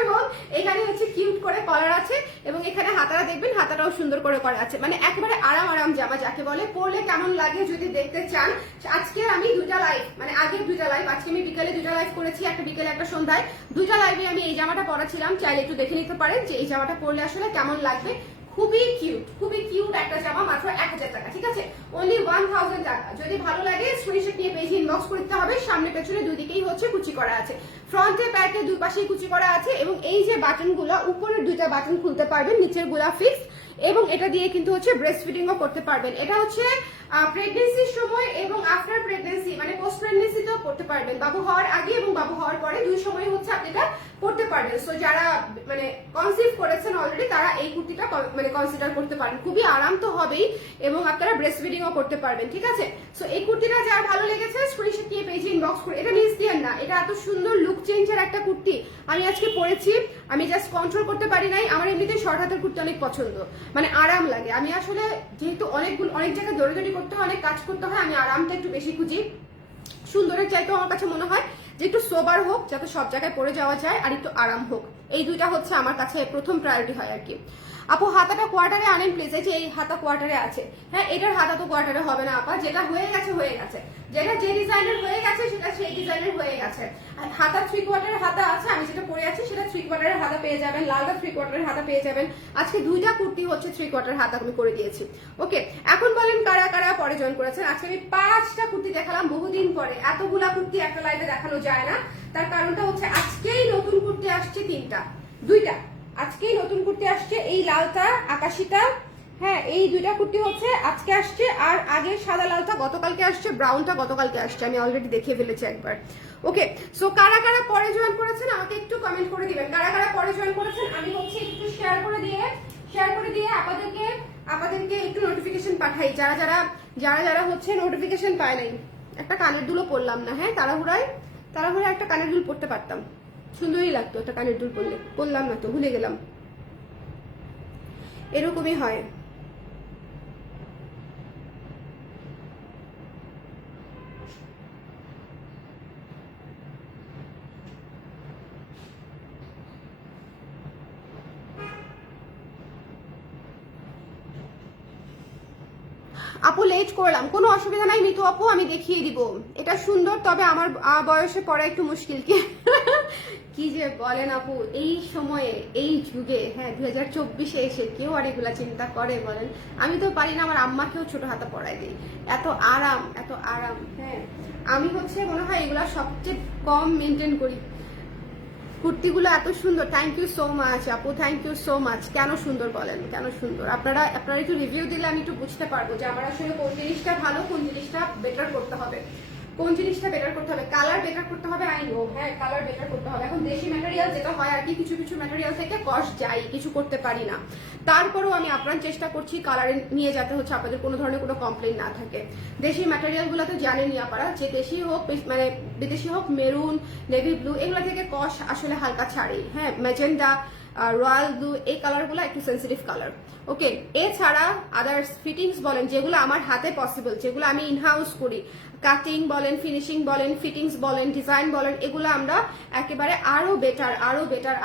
এবং এখানে হচ্ছে কিউট করে কলার আছে, এবং এখানে হাতারা দেখবেন, হাতাটাও সুন্দর করে করা আছে, মানে একেবারে আরাম জামা যাকে বলে, পরলে কেমন লাগে যদি দেখতে চান। আজকে আমি 2টা লাইভ, মানে আগের 2টা লাইভ, আজকে আমি বিকালে 2টা লাইভ করেছি, একটা বিকেলে একটা সন্ধ্যায়, 2টা লাইভে আমি এই জামাটা পরাছিলাম, চাইলে একটু দেখে নিতে পারেন যে এই জামাটা পরলে আসলে কেমন লাগবে। খুবই কিউট একটা জামা, মাত্র 1000 টাকা। ঠিক আছে, অনলি 1000 টাকা। যদি ভালো লাগে স্ক্রিনশট নিয়ে পেজে ইনবক্স করতে হবে। সামনে পেছনে দুই দিকেই হচ্ছে কুচি করা আছে, ফ্রন্টে ব্যাকে দুই পাশেই কুচি করা আছে, এবং এই যে বাটনগুলো, উপরের 2টা বাটন খুলতে পারবেন, নিচের গুলা ফিক্স, এবং এটা দিয়ে কিন্তু হচ্ছে ব্রেস্ট ফিডিংও করতে পারবেন। এটা হচ্ছে প্রেগনেন্সির সময় এবং আফটার প্রেগনেন্সি, মানে পোস্ট প্রেগনেন্সিতেও পড়তে পারবেন, বাবু হওয়ার আগে এবং বাবু হওয়ার পরে, দুই সময় হচ্ছে আপনি এটা পড়তে পারবেন। সো যারা মানে কনসিভ করেছেন অলরেডি, তারা এই কুর্তিটা মানে কনসিডার করতে পারেন, খুবই আরাম তো হবেই, এবং আপনারা ব্রেস্ট ফিডিংও করতে পারবেন। ঠিক আছে, সো এই কুর্তিটা যার ভালো লেগেছে স্ক্রিনশট নিয়ে পেজে ইনবক্স করে, এটা মিস দিয়েন না, এটা এত সুন্দর লুক চেঞ্জের একটা কুর্তি আমি আজকে পরেছি, আমি জাস্ট কন্ট্রোল করতে পারি নাই। আমার এমনিতেই শর্ট হাতের কুর্তি অনেক পছন্দ, মানে আরাম লাগে। আমি আসলে যেহেতু অনেক জায়গায় দৌড়াদৌড়ি করতে হয়, অনেক কাজ করতে হয়, আমি আরামটা একটু বেশি খুঁজি। সুন্দরের চাইতেও আমার কাছে মনে হয় যে একটু সোবার হোক, যাতে সব জায়গায় পরে যাওয়া যায়, আর একটু আরাম হোক, এই দুইটা হচ্ছে আমার কাছে প্রথম প্রায়োরিটি হয় আর কি। আপু হাতাটা কোয়ার্টারে আনেন প্লিজ, এই যে এই হাতা কোয়ার্টারে আছে। হ্যাঁ, এটার হাতা তো কোয়ার্টারে হবে না আপা, যেটা হয়ে গেছে, যেটা যে ডিজাইনের হয়ে গেছে সেটা সেই ডিজাইনের হয়ে গেছে। আর হাতা 3 কোয়ার্টারের হাতা আছে, আমি যেটা পরে আছি সেটা 3 কোয়ার্টারের হাতা পেয়ে যাবেন, লালটা 3 কোয়ার্টারের হাতা পেয়ে যাবেন। আজকে 2টা কুর্তি হচ্ছে 3 কোয়ার্টার হাতা আমি করে দিয়েছি। ওকে, এখন বলেন কারা কারা পরে জয়েন করেছেন। আজকে আমি 5টা কুর্তি দেখালাম, বহুদিন পরে, এতগুলা কুর্তি একটা লাইভে দেখানো যায় না, তার কারণটা হচ্ছে আজকেই নতুন কুর্তি আসছে 2টা, আজকেই নতুন কুর্তি আসছে, এই লালটা আকাশিটা, হ্যাঁ এই 2টা কুর্তি হচ্ছে আজকে আসছে, আর আগে সাদা লালটা গতকালকে আসছে, ব্রাউনটা গতকালকে আসছে, আমি অলরেডি দেখিয়ে ফেলেছি একবার। ওকে, সো কারা কারা পরে জয়েন করেছেন আমাকে একটু কমেন্ট করে দিবেন, কারা কারা পরে জয়েন করেছেন। আমি হচ্ছে একটু শেয়ার করে দিয়ে আপনাদেরকে একটু নোটিফিকেশন পাঠাই, যারা হচ্ছে নোটিফিকেশন পায় নাই। একটা কানের দুলও পরলাম না, হ্যাঁ তাড়াহুড়ায় একটা কানের দুল পরতে পারতাম, সুন্দরই লাগতো একটা কানের দুল পরলে, পরলাম না তো, ভুলে গেলাম। এরকমই হয়। আপু লেট করলাম, কোনো অসুবিধা নাই মিতু আপু, আমি দেখিয়ে দিব। এটা সুন্দর, তবে আমার বয়সে পড়া একটু মুশকিল। কি কি যে বলেন আপু, এই সময়ে এই যুগে, হ্যাঁ 2024-এ এসে কেউ আর এগুলা চিন্তা করে বলেন? আমি তো পারি না, আমার আম্মাকেও ছোট হাতা পরাই দিই। এত আরাম, এত আরাম। হ্যাঁ আমি হচ্ছে মনে হয় এগুলা সবচেয়ে কম মেনটেন করি। কুর্তিগুলো এত সুন্দর, থ্যাংক ইউ সো মাচ আপু, থ্যাংক ইউ সো মাচ। কেন সুন্দর বলেন, কেন সুন্দর? আপনারা একটু রিভিউ দিলে আমি একটু বুঝতে পারবো যে আমার আসলে কোন জিনিসটা ভালো, কোন জিনিসটা বেটার করতে হবে, কোন জিনিসটা বেটার করতে হবে। কালার বেটার করতে হবে, আই নো, হ্যাঁ কালার বেটার করতে হবে। এখন দেশি ম্যাটেরিয়াল যেটা হয় আর কি, কিছু কিছু ম্যাটেরিয়াল থেকে কষ্ট যাই, কিছু করতে পারি না। তারপরেও আমি আপ্রাণ চেষ্টা করছি কালারে নিয়ে যাতে হচ্ছে আপনাদের কোনো ধরনের কোনো কমপ্লেন না থাকে। দেশি ম্যাটেরিয়ালগুলো তো জানেনই আপনারা, যে দেশি হোক মানে বিদেশি হোক, মেরুন, নেভি ব্লু, এগুলো থেকে কষ আসলে হালকা ছাড়েই। হ্যাঁ ম্যাজেন্ডা, রয়্যাল ব্লু, এই কালারগুলো একটু সেন্সিটিভ কালার। ওকে, এছাড়া আদার্স ফিটিংস বলেন, যেগুলো আমার হাতে পসিবল, যেগুলো আমি ইনহাউস করি, কাটিং বলেন, ফিনিশিং বলেন, ফিটিংস বলেন, ডিজাইন বলেন, এগুলো আমরা একেবারে আরো বেটার,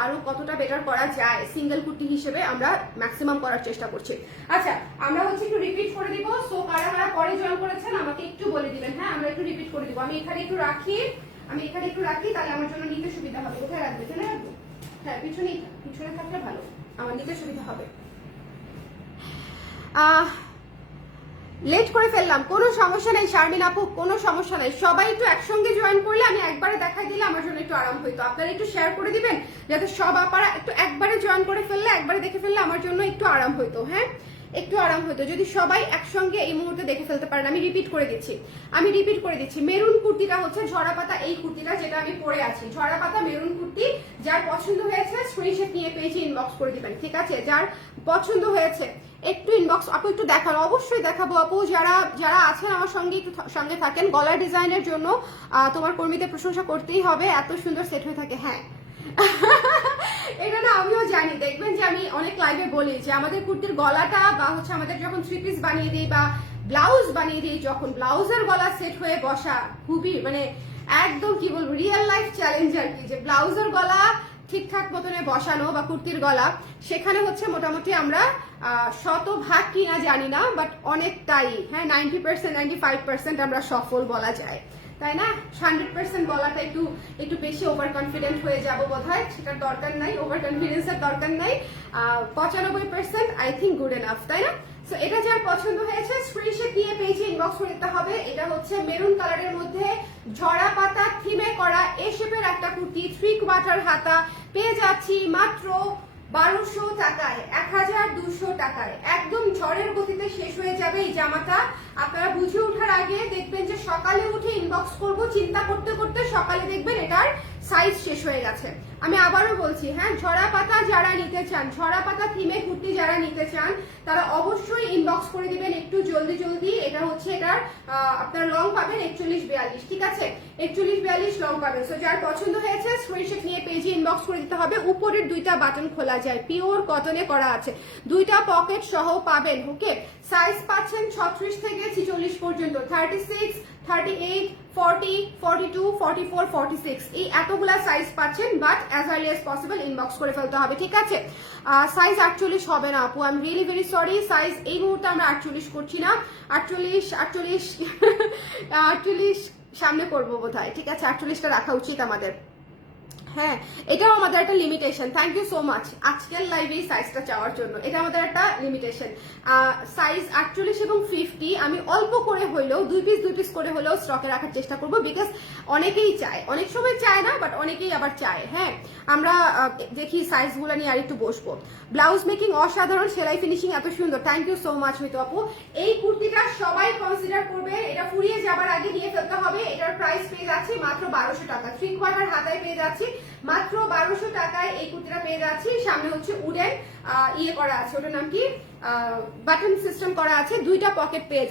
আরো কতটা বেটার করা যায় সিঙ্গেল কুর্তি হিসেবে আমরা ম্যাক্সিমাম করার চেষ্টা করছি। আচ্ছা আমরা হচ্ছে একটু রিপিট করে দিব। সো কারা কারা পরে জয়েন করেছেন আমাকে একটু বলে দিবেন। হ্যাঁ আমরা একটু রিপিট করে দিব। আমি এখানে একটু রাখি, তাহলে আমার জন্য নিতে সুবিধা হবে। কোথায় রাখবে? এখানে রাখবো? হ্যাঁ পিছনে থাকলে ভালো, আমার নিতে সুবিধা হবে। লেট করে ফেললাম, কোনো সমস্যা নেই শারমিন আপু, কোনো সমস্যা নেই। সবাই একটু একসঙ্গে জয়েন করলে আমি একবারে দেখাই দিলে আমার জন্য একটু আরাম হইতো। আপনারা একটু শেয়ার করে দিবেন যাতে সব আপারা একটু একবারে জয়েন করে ফেললে, একবারে দেখে ফেললে আমার জন্য একটু আরাম হইতো। হ্যাঁ একটু আরাম হতো যদি সবাই একসঙ্গে এই মুহূর্তে দেখে ফেলতে পারেন। আমি রিপিট করে দিচ্ছি। মেরুন কুর্তিটা হচ্ছে ঝরা পাতা, এই কুর্তিটা যেটা আমি পরে আছি, ঝরা পাতা মেরুন কুর্তি। যার পছন্দ হয়েছে স্ক্রিনশট নিয়ে পেজে ইনবক্স করে দিবেন, ঠিক আছে? যার পছন্দ হয়েছে একটু ইনবক্স, আপু একটু দেখানো, অবশ্যই দেখাবো আপু। যারা আছেন আমার সঙ্গে একটু সঙ্গে থাকেন। গলার ডিজাইনের জন্য তোমার কর্মীদের প্রশংসা করতেই হবে, এত সুন্দর সেট হয়ে থাকে। হ্যাঁ এটা না আমিও জানি, দেখবেন যে আমি অনেক লাইভে বলি যে আমাদের কুর্তির গলাটা বা হচ্ছে আমাদের যখন থ্রি পিস বানিয়ে দিই বা ব্লাউজ বানিয়ে দিই, যখন ব্লাউজের গলা সেট হয়ে বসা খুবই মানে একদম কি বলবো রিয়েল লাইফ চ্যালেঞ্জ আর কি, যে ব্লাউজের গলা ঠিকঠাক মতনে বসানো বা কুর্তির গলা, সেখানে হচ্ছে মোটামুটি আমরা শতভাগ কিনা জানি না, বাট অনেকটাই, হ্যাঁ 90% 95% আমরা সফল বলা যায়, তাই না? 100% বলাটা একটু বেশি ওভার কনফিডেন্ট হয়ে যাবো বোধহয়, সেটার দরকার নাই, ওভার কনফিডেন্সের দরকার নাই। 95% আই থিঙ্ক গুড এনাফ, তাই না? সো এটা যার পছন্দ হয়েছে স্ক্রিনশট নিয়ে পেজে ইনবক্স করে দিতে হবে। এটা হচ্ছে মেরুন কালারের মধ্যে ঝরা পাতা থিমে করা এ শেপের একটা কুর্তি, 3/4 হাতা, পেয়ে যাচ্ছি মাত্র 1200 টাকায়, 1200 টাকায়। একদম ঝড়ের গতিতে শেষ হয়ে যাবে এই জামাটা। আপনারা বুঝে ওঠার আগে দেখবেন যে সকালে উঠে ইনবক্স করব চিন্তা করতে করতে সকালে দেখবেন এটার সাইজ শেষ হয়ে গেছে। আমি আবারও বলছি, হ্যাঁ ঝরা পাতা যারা নিতে চান, ঝরা পাতা থিমে কুর্তি যারা নিতে চান, তারা অবশ্যই ইনবক্স করে দিবেন একটু জলদি। এটা হচ্ছে এটার আপনার লং পাবেন 41-42, ঠিক আছে? 41-42 লং পাবেন। সো যার পছন্দ হয়েছে স্ক্রিনশট নিয়ে পেজে ইনবক্স করে দিতে হবে। উপরের দুইটা বাটন খোলা যায়, পিওর কটনে করা আছে, দুইটা পকেট সহ পাবেন। ওকে, সাইজ পাচ্ছেন 36 থেকে 46 পর্যন্ত, 36, 38, 40, 42, 44, 46 এই এতগুলা সাইজ পাচ্ছেন। But as early as possible inbox করে ফেলতে হবে, ঠিক আছে? সাইজ 48 হবে না আপু, I am really very sorry. Size এই মুহূর্তে আমরা 48 করছি না, 48 সামনে করবো বোধহয়, ঠিক আছে? 48টা রাখা উচিত আমাদের। হ্যাঁ এটাও আমাদের একটা limitation. Thank you so much আজকের লাইভে এই সাইজটা চাওয়ার জন্য। এটা আমাদের একটা লিমিটেশন। সাইজ 48 এবং 50 আমি অল্প করে হইলেও দুই পিস করে হলেও স্টকে রাখার চেষ্টা করবো, বিকজ অনেকেই চায়, অনেক সময় চায় না বাট অনেকেই আবার চায়। হ্যাঁ আমরা দেখি সাইজগুলো নিয়ে আর একটু বসবো। ব্লাউজ মেকিং অসাধারণ, সেলাই ফিনিশিং এত সুন্দর, থ্যাংক ইউ সো মাচ হইতো আপু। এই কুর্তিটা সবাই কনসিডার করবে, এটা ফুরিয়ে যাবার আগে নিয়ে ফেলতে হবে। এটার প্রাইস পেয়ে যাচ্ছি মাত্র 1200 টাকা, 3/4 হাতায় পেয়ে যাচ্ছি মাত্র 1200 টাকায়। এই কুর্তিটা পেয়ে যাচ্ছি, সামনে হচ্ছে উডেন ইয়ে করা আছে, ওটার নাম কি বাটন সিস্টেম করা আছে, দুইটা পকেট পেয়ে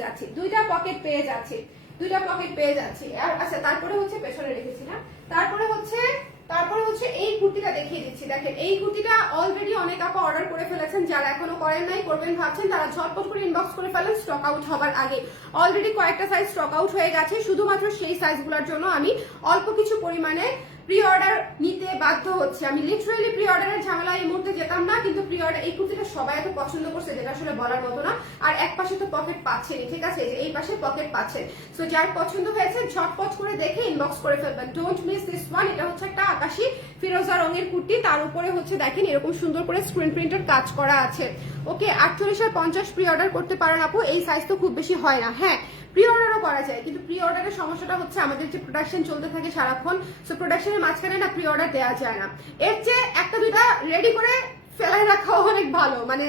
যাচ্ছি। দুইটা পকেট পেয়ে যাচ্ছি। আর আচ্ছা তারপরে হচ্ছে পেছনে রেখেছি না, তারপরে হচ্ছে এই কুর্তিটা দেখিয়ে দিচ্ছি। দেখেন এই কুর্তিটা অলরেডি অনেক আপা অর্ডার করে ফেলেছেন, যারা এখনো করেন নাই করবেন ভাবছেন তারা ঝটপট করে ইনবক্স করে ফেলেন স্টক আউট হবার আগে। অলরেডি কয়েকটা সাইজ স্টক আউট হয়ে গেছে, শুধুমাত্র সেই সাইজগুলোর জন্য আমি অল্প কিছু পরিমাণে প্রি অর্ডার নিতে বাধ্য হচ্ছে। আমি লিটারালি প্রি অর্ডারের ঝামেলা এই মুহূর্তে যেতাম না, কিন্তু প্রি অর্ডার এই কুর্তিটা সবাই এত পছন্দ করছে যেটা আসলে বলার মতো না। আর এক পাশে তো পকেট পাচ্ছেনই, ঠিক আছে, এই পাশে পকেট পাচ্ছেন। সো যার পছন্দ হয়েছে ঝটপট করে দেখে ইনবক্স করে ফেলবেন, ডোন্ট মিস দিস ওয়ান। এটা হচ্ছে একটা আকাশি ফিরোজা রঙের কুর্তি, তার উপরে হচ্ছে দেখেন এরকম সুন্দর করে স্ক্রিন প্রিন্টের কাজ করা আছে। ওকে, 48 আর 50 প্রি অর্ডার করতে পারেন আপু, এই সাইজ তো খুব বেশি হয় না। হ্যাঁ প্রি অর্ডারও করা যায়, কিন্তু প্রি অর্ডারের সমস্যাটা হচ্ছে আমাদের যে প্রোডাকশন চলতে থাকে সারাক্ষণ, সো প্রোডাকশনের মাঝখানে না প্রি অর্ডার দেওয়া যায় না। এর চেয়ে একটা দুইটা রেডি করে ফেলাই রাখা অনেক ভালো, মানে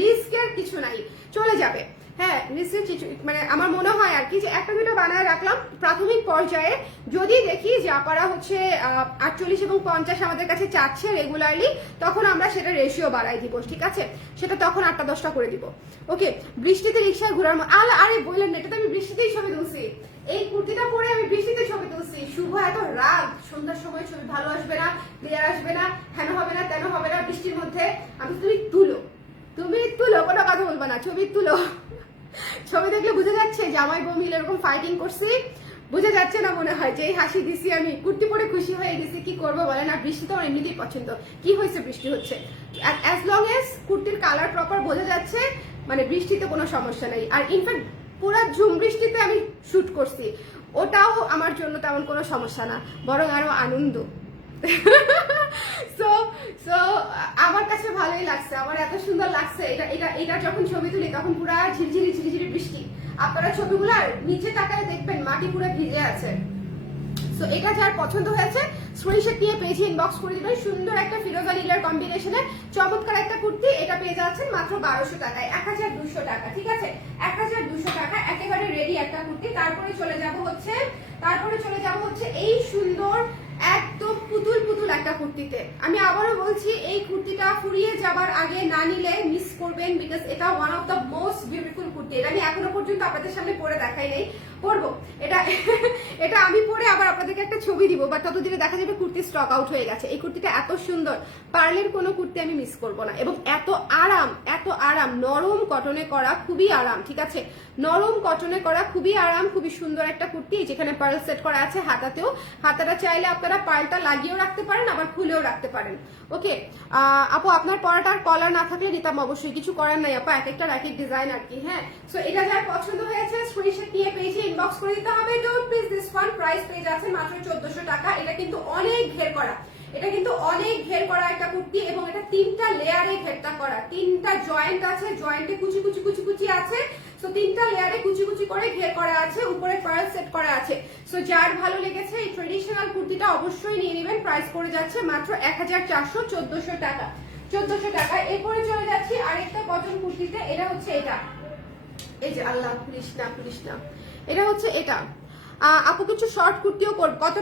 রিস্কের কিছু নাই, চলে যাবে। হ্যাঁ রিস্কের কিছু মানে আমার মনে হয় আর কি যে একটা দুটো বানায় রাখলাম প্রাথমিক পর্যায়ে, যদি দেখি যে আপনারা হচ্ছে 48 এবং 50 আমাদের কাছে চাচ্ছে রেগুলারলি, তখন আমরা সেটা রেশিও বাড়াই দিব, ঠিক আছে, সেটা তখন 8টা 10টা করে দিব। ওকে, বৃষ্টিতে রিক্সায় ঘোরার আরে বললেন না, এটা তো আমি বৃষ্টিতেই ছবি তুলছি, এই কুর্তিটা পরে আমি বৃষ্টিতে ছবি তুলছি। শুভ এত রাগ, সন্ধ্যার সময় ছবি ভালো আসবে না, ক্লিয়ার আসবে না, হেন হবে না তেন হবে না বৃষ্টির মধ্যে। আমি তুমি তুলো কোনো কথা বলবো না, ছবি তুলো। ছবি দেখলে বুঝে যাচ্ছে যে আমার বউ মিলে এরকম ফাইটিং করছি, বুঝে যাচ্ছে না মনে হয় যে এই হাসি দিছি আমি, কুর্তি পরে খুশি হয়ে গেছি, কি করবো বলেন। আর বৃষ্টি তো আমার এমনিতেই পছন্দ, কি হয়েছে বৃষ্টি হচ্ছে, অ্যাজ লং এজ কুর্তির কালার প্রপার বোঝা যাচ্ছে, মানে বৃষ্টিতে কোনো সমস্যা নেই। আর ইনফ্যাক্ট পুরো ঝুম বৃষ্টিতে আমি শুট করছি, ওটাও আমার জন্য তেমন কোনো সমস্যা না, বরং আরো আনন্দ। সো সো আমার কাছে ভালোই লাগছে, আমার এত সুন্দর লাগছে। এটা যখন ছবি তুলি তখন পুরা ঝিরঝিরি বৃষ্টি, আপনারা ছবিগুলো নিচে তাকায় দেখবেন মাটি পুরো ভিজে আছে। সো এটা যার পছন্দ হয়েছে স্ক্রিনশট নিয়ে পেজে ইনবক্স করে দিবেন। সুন্দর একটা ফিরোজা নীলের কম্বিনেশনে চমৎকার একটা কুর্তি, এটা পেয়ে যাচ্ছেন মাত্র 1200 টাকায়, 1200 টাকা, ঠিক আছে, 1200 টাকা, একেবারে রেডি একটা কুর্তি। তারপরে চলে যাব হচ্ছে এই সুন্দর একদম পুতুল একটা কুর্তিতে। আমি আবারও বলছি এই কুর্তিটা ফুরিয়ে যাবার আগে না নিলে মিস করবেন, বিকজ এটা one of the most beautiful kurti. এটা আমি এখনো পর্যন্ত আপনাদের সামনে পরে দেখাই নাই, পরবো এটা। এটা আমি পরে আবার আপনাদেরকে একটা ছবি দিব, বাট ততদিনে দেখা যাবে কুর্তি স্টক আউট হয়ে গেছে। এই কুর্তিটা এত সুন্দর, পার্লের কোনো কুর্তি আমি মিস করবো না, এবং এত আরাম, নরম কটনে করা, খুবই আরাম, ঠিক আছে, নরম কটনে করা, খুবই আরাম, খুবই সুন্দর একটা কুর্তি, যেখানে পার্ল সেট করা আছে হাতাতেও। হাতাটা চাইলে আপনারা পার্লটা লাগিয়েও রাখতে পারেন, আবার খুলেও রাখতে পারেন। ওকে আপু, আপনার পরাটার কলার না থাকলে নিতাম অবশ্যই, কিছু করার নাই আপা, এক একটা এক ডিজাইন আর কি। হ্যাঁ, সো এটা যার পছন্দ হয়েছে স্ক্রিনশট নিয়ে পেজে ইনবক্স করে দিতে হবে। Don't miss this one. Price পেয়ে যাচ্ছে মাত্র 1400 টাকা। এটা কিন্তু অনেক ঘের করা, একটা কুর্তি, এবং এটা 3টা লেয়ারে ঘেরটা করা, 3টা জয়েন্ট আছে, জয়েন্টে কুচি আছে, সো 3টা লেয়ারে কুচি করে ঘের করা আছে, উপরে পার্ল সেট করা আছে। সো যার ভালো লেগেছে এই ট্রেডিশনাল কুর্তিটা অবশ্যই নিয়ে নেবেন। প্রাইস পড়ে যাচ্ছে মাত্র 1400, 1400 টাকা, 1400 টাকা। এরপরে চলে যাচ্ছি আরেকটা কটন কুর্তিতে, এটা হচ্ছে এটা, এই যে আল্লাহ পুলিশ না, এটা হচ্ছে এটা। আপু কিছু শর্ট কুর্তিও কত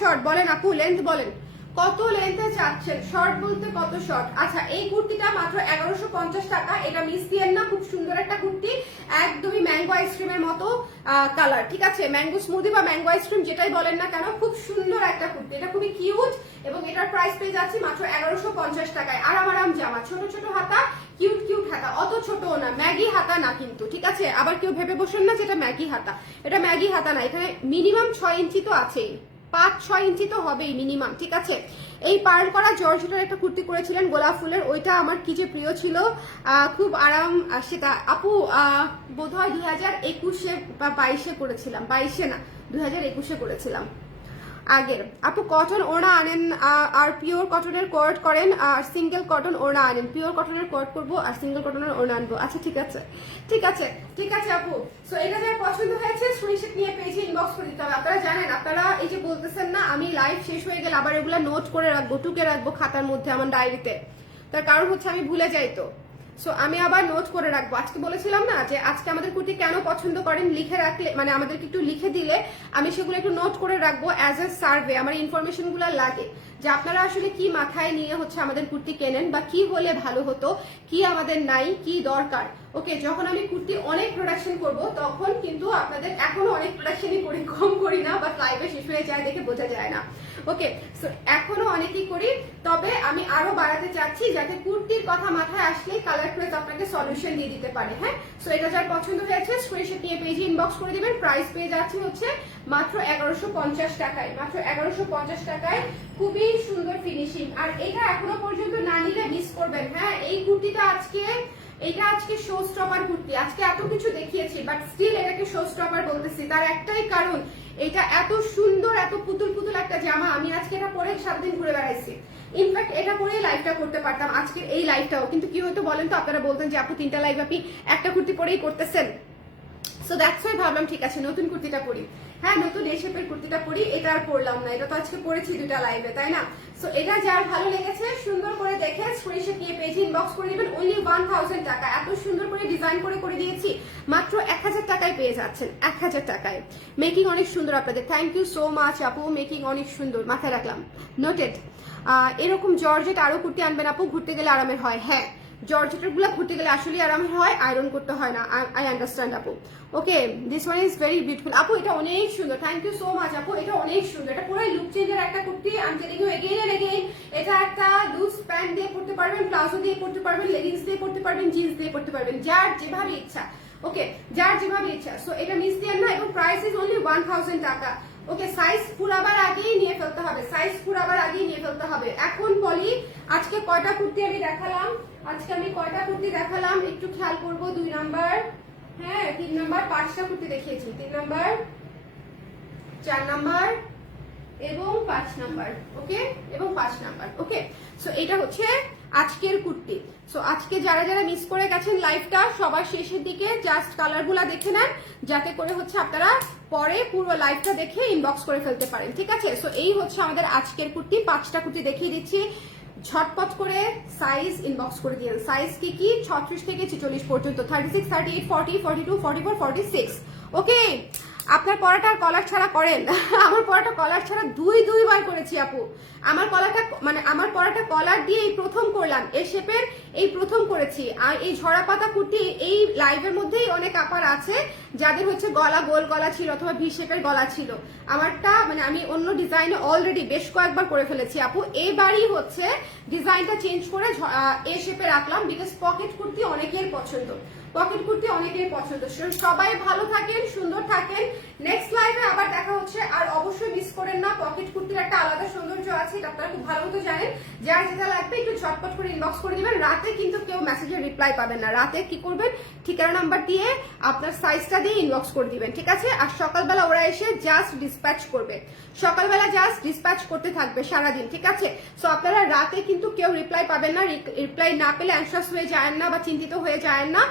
শর্ট বলেন আপু, লেন্থ বলেন, কত লেন্থে চাচ্ছেন, শর্ট বলতে কত শর্ট। আচ্ছা, এই কুর্তিটা মাত্র 1150 টাকা। এটা মিস দিয়েন না, খুব সুন্দর একটা কুর্তি, একদমই ম্যাঙ্গো আইসক্রিমের মতো কালার, ঠিক আছে, ম্যাঙ্গো স্মুদি বা ম্যাঙ্গো আইসক্রিম যেটাই বলেন না কেন, খুব সুন্দর একটা কুর্তি, এটা খুবই কিউট, এবং এটার প্রাইস পেয়ে যাচ্ছি মাত্র 1150 টাকায়। আরাম জামা, ছোট হাতা, কিউট হাতা, অত ছোটও না, ম্যাগি হাতা না কিন্তু, ঠিক আছে, আবার কেউ ভেবে বসেন না যে এটা ম্যাগি হাতা, এটা ম্যাগি হাতা না, এখানে মিনিমাম 6 ইঞ্চি তো আছেই, 5-6 ইঞ্চি তো হবেই মিনিমাম, ঠিক আছে। এই পার্ল করা জর্জেটের একটা কুর্তি করেছিলেন গোলাপ ফুলের, ওইটা আমার কি যে প্রিয় ছিল, খুব আরাম। সেটা আপু বোধহয় 2021 বা 22 করেছিলাম, 22 না 2021 করেছিলাম আগের। আপু কটন ওড়না আনেন আর পিওর কটনের কোয়ার্ট করেন, আর সিঙ্গেল কটন ওড়না আনেন, পিওর কটনের কোয়ার্ট করবো আর সিঙ্গেল কটনের ওড়না আনবো। আচ্ছা ঠিক আছে আপু। সো এটা যার পছন্দ হয়েছে স্ক্রিনশট নিয়ে পেজে ইনবক্স করে দিতে হবে। আপনারা জানেন, আপনারা এই যে বলতেছেন না আমি লাইভ শেষ হয়ে গেলে আবার এগুলা নোট করে রাখবো, টুকে রাখবো খাতার মধ্যে আমার ডায়েরিতে, তার কারণ হচ্ছে আমি ভুলে যাই। তো সো আমি আবার নোট করে রাখবো। আজকে বলেছিলাম না যে আজকে আমাদের কুর্তি কেন পছন্দ করেন লিখে রাখলে, মানে আমাদেরকে একটু লিখে দিলে আমি সেগুলো একটু নোট করে রাখবো অ্যাজ এ সার্ভে। আমার ইনফরমেশন গুলো লাগে যে আপনারা আসলে কি মাথায় নিয়ে হচ্ছে আমাদের কুর্তি কেনেন, বা কি হলে ভালো হতো, কি আমাদের নাই, কি দরকার। ওকে, যখন আমি কুর্তি অনেক প্রোডাকশন করব তখন কিন্তু আপনাদের, এখনো অনেক প্রোডাকশনই করি, কম করি না, বাট লাইভে শেষ হয়ে যায় দেখে বোঝা যায় না। ওকে, সো এখনো অনেকই করি, তবে আমি আরো বাড়াতে চাচ্ছি যাতে কুর্তির কথা মাথায় আসলে কালার ক্রেজ আপনাকে সলিউশন দিয়ে দিতে পারে। হ্যাঁ, সো এটা যার পছন্দ হয়েছে স্ক্রিনশট নিয়ে পেজে ইনবক্স করে দিবেন। প্রাইস পেয়ে যাচ্ছে হচ্ছে মাত্র 1150 টাকায়, মাত্র 1150 টাকায়। খুবই সুন্দর ফিনিশিং, আর এটা এখনো পর্যন্ত না নিলে মিস করবেন। হ্যাঁ, এই কুর্তিটা আজকে শো স্টপার কুর্তি। আজকে এত কিছু দেখিয়েছি বাট স্টিল এটাকে শো স্টপার বলতেছি, তার একটাই কারণ এটা এত সুন্দর, এত পুতুল পুতুল একটা জামা। আমি আজকে এটা পরে 7 দিন ঘুরে বেড়াইছি। ইনফ্যাক্ট এটা পরেই লাইভটা করতে পারতাম, আজকের এই লাইভটাও। কিন্তু কি হতো বলেন তো, আপনারা বলতেন যে আপু 3টা লাইভ আপনি একটা কুর্তি পরেই করতেছেন। সো দ্যাটস ওয়াই ভাবলাম ঠিক আছে নতুন কুর্তিটা পরি। হ্যাঁ, নতুন এই শেপের কুর্তিটা পরি। এটা আর পরলাম না, এটা তো আজকে পরেছি 2টা লাইভে, তাই না? সো এটা যার ভালো লেগেছে সুন্দর করে দেখে স্ক্রিনশট নিয়ে পেজে ইনবক্স করে দিবেন। অনলি 1000 টাকা, এত সুন্দর করে ডিজাইন করে দিয়েছি। মাত্র 1000 টাকায় পেয়ে যাচ্ছেন, 1000 টাকায়। মেকিং অনেক সুন্দর আপনাদের, থ্যাংক ইউ সো মাচ আপু, মেকিং অনেক সুন্দর, মাথায় রাখলাম, নোটেড। এরকম জর্জেট আরো কুর্তি আনবেন আপু, ঘুরতে গেলে আরামের হয়। হ্যাঁ, জর্জেটের গুলা ঘুরতে গেলে আসলে আরামের হয়, আয়রন করতে হয় না। আই আন্ডারস্ট্যান্ড আপু। Okay, this one is very beautiful আপু, এটা অনেক সুন্দর, থ্যাংক ইউ সো মাচ আপু, এটা অনেক সুন্দর। এটা পুরো লুক চেঞ্জের একটা কুর্তি। আমি telling you again and again, এটা একটা লুজ প্যান্ট দিয়ে পড়তে পারবেন, প্লাজো দিয়ে পড়তে পারবেন, লেগিংস দিয়ে পড়তে পারবেন, জিন্স দিয়ে পড়তে পারবেন, যার যেভাবে ইচ্ছা। ওকে, যার যেভাবে ইচ্ছা। সো এটা মিস দিয়েন না, এবং প্রাইস ইজ অনলি 1000 টাকা। ওকে, সাইজ ফুরাবার আগেই নিয়ে ফেলতে হবে, সাইজ ফুরাবার আগেই নিয়ে ফেলতে হবে। এখন বলি আজকে কয়টা কুর্তি আমি দেখালাম, একটু খেয়াল করবো। 2 নাম্বার, হ্যাঁ 3 নাম্বার, 5টা কুর্তি দেখিয়েছি। 3 নাম্বার, 4 নাম্বার এবং 5 নাম্বার। ওকে, এবং 5 নাম্বার। ওকে, সো এটা হচ্ছে আজকের কুর্তি। সো আজকে যারা যারা মিস করে গেছেন লাইভটা, সবার শেষের দিকে জাস্ট কালারগুলা দেখে নেন, যাতে করে হচ্ছে আপনারা পরে পুরো লাইভটা দেখে ইনবক্স করে ফেলতে পারেন। ঠিক আছে, সো এই হচ্ছে আমাদের আজকের কুর্তি। 5টা কুর্তি দেখিয়ে দিচ্ছি, ঝটপট করে সাইজ ইনবক্স করে দিন। সাইজ কি কি? 36 থেকে 46 পর্যন্ত, 36, 38, 40, 42, 44, 46। ওকে, আপনার পরাটা কলার ছাড়া করেন? আমার পরাটা কলার ছাড়া দুইবার করেছি আপু। আমার পরাটা কলার দিয়ে এই প্রথম করলাম, এই শেপের এই প্রথম করেছি। আর এই ঝরা পাতা কুর্তি এই লাইভের মধ্যেই অনেক আপার আছে যাদের হচ্ছে গলা গোল গলা ছিল অথবা ভি শেপের গলা ছিল। আমারটা আমি অন্য ডিজাইনে অলরেডি বেশ কয়েকবার করে ফেলেছি আপু। এবারই হচ্ছে ডিজাইনটা চেঞ্জ করে এ শেপে রাখলাম, বিকজ পকেট কুর্তি অনেকের পছন্দ, সবাই ভালো থাকেন, সুন্দর থাকেন। নেক্সট লাইভে আবার দেখা হচ্ছে। আর অবশ্যই মিস করেন না, পকেট কুর্তির একটা আলাদা সৌন্দর্য আছে, এটা আপনারা খুব ভালো মতো জানেন। যার যেটা লাগবে একটু ঝটপট করে ইনবক্স করে দিবেন। রাতে কিন্তু কেউ মেসেজের রিপ্লাই পাবেন না। রাতে কি করবেন, ঠিকানা নাম্বার দিয়ে আপনার সাইজটা দিয়ে ইনবক্স করে দিবেন। ঠিক আছে, আর সকালবেলা ওরা এসে জাস্ট ডিসপ্যাচ করবে, সকালবেলা জাস্ট ডিসপ্যাচ করতে থাকবে সারাদিন। ঠিক আছে, সো আপনারা রাতে কিন্তু কেউ রিপ্লাই পাবেন না। রিপ্লাই না পেলে অ্যানসাস হয়ে যায় না বা চিন্তিত হয়ে যায় না।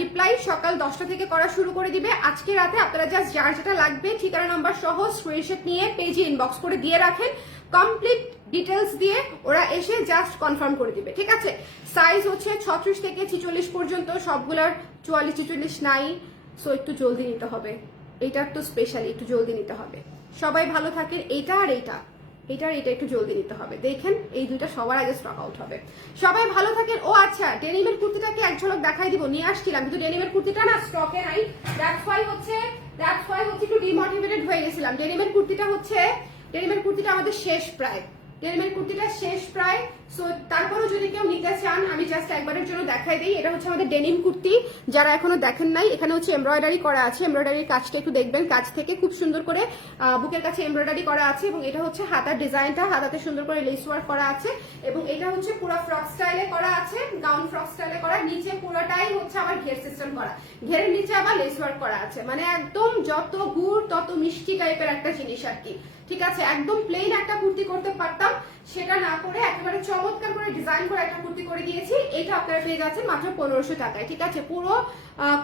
রিপ্লাই সকাল 10টা থেকে করা শুরু করে দিবে। আজকে রাতে আপনারা জাস্ট যার যেটা লাগবে ঠিকানা নাম্বার সহ স্ক্রিনশট নিয়ে পেজে ইনবক্স করে দিয়ে রাখেন, কমপ্লিট ডিটেলস দিয়ে ওরা এসে জাস্ট কনফার্ম করে দিবে। ঠিক আছে, সাইজ হচ্ছে 36 থেকে 46 পর্যন্ত, সবগুলার 44-44 নাই। সো একটু জলদি নিতে হবে, এটা একটু স্পেশালি একটু জলদি নিতে হবে। সবাই ভালো থাকেন। এইটা আর এইটা একটু জলদি নিতে হবে। দেখেন এই দুইটা সবার আগে স্টক আউট হবে। সবাই ভালো থাকেন। ও আচ্ছা, ডেনিমের কুর্তিটাকে এক ঝলক দেখাই দিব, নিয়ে আসছিলাম কিন্তু ডেনিমের কুর্তিটা না স্টকে নাই। দ্যাটস ওয়াই হচ্ছে একটু ডিমোটিভেটেড হয়ে গেছিলাম। ডেনিমের কুর্তিটা আমাদের শেষ প্রায়, সো তারপরও যদি কেউ নিতে চান আমি জাস্ট একবারের জন্য দেখাই দিই। এটা হচ্ছে আমাদের ডেনিম কুর্তি, যারা এখনো দেখেন নাই। এখানে হচ্ছে এমব্রয়ডারি করা আছে, এমব্রয়ডারির কাজটা একটু দেখবেন, কাজ থেকে খুব সুন্দর করে বুকের কাছে এমব্রয়ডারি করা আছে। এবং এটা হচ্ছে হাতার ডিজাইনটা, হাতাতে সুন্দর করে লেস ওয়ার্ক করা আছে। এবং এটা হচ্ছে পুরো ফ্রক স্টাইলে করা আছে, গাউন ফ্রক স্টাইলে করা। নিচে পুরোটাই হচ্ছে আবার ঘের সিস্টেম করা, ঘেরের নিচে আবার লেস ওয়ার্ক করা আছে। একদম যত গুড় তত মিষ্টি টাইপের একটা জিনিস আর কি। ঠিক আছে, একদম প্লেন একটা কুর্তি করতে পারতাম, সেটা না করে একেবারে চমৎকার করে ডিজাইন করে একটা কুর্তি করে দিয়েছি। এটা আপনারা পেয়ে যাচ্ছেন মাত্র 1500 টাকায়। ঠিক আছে, পুরো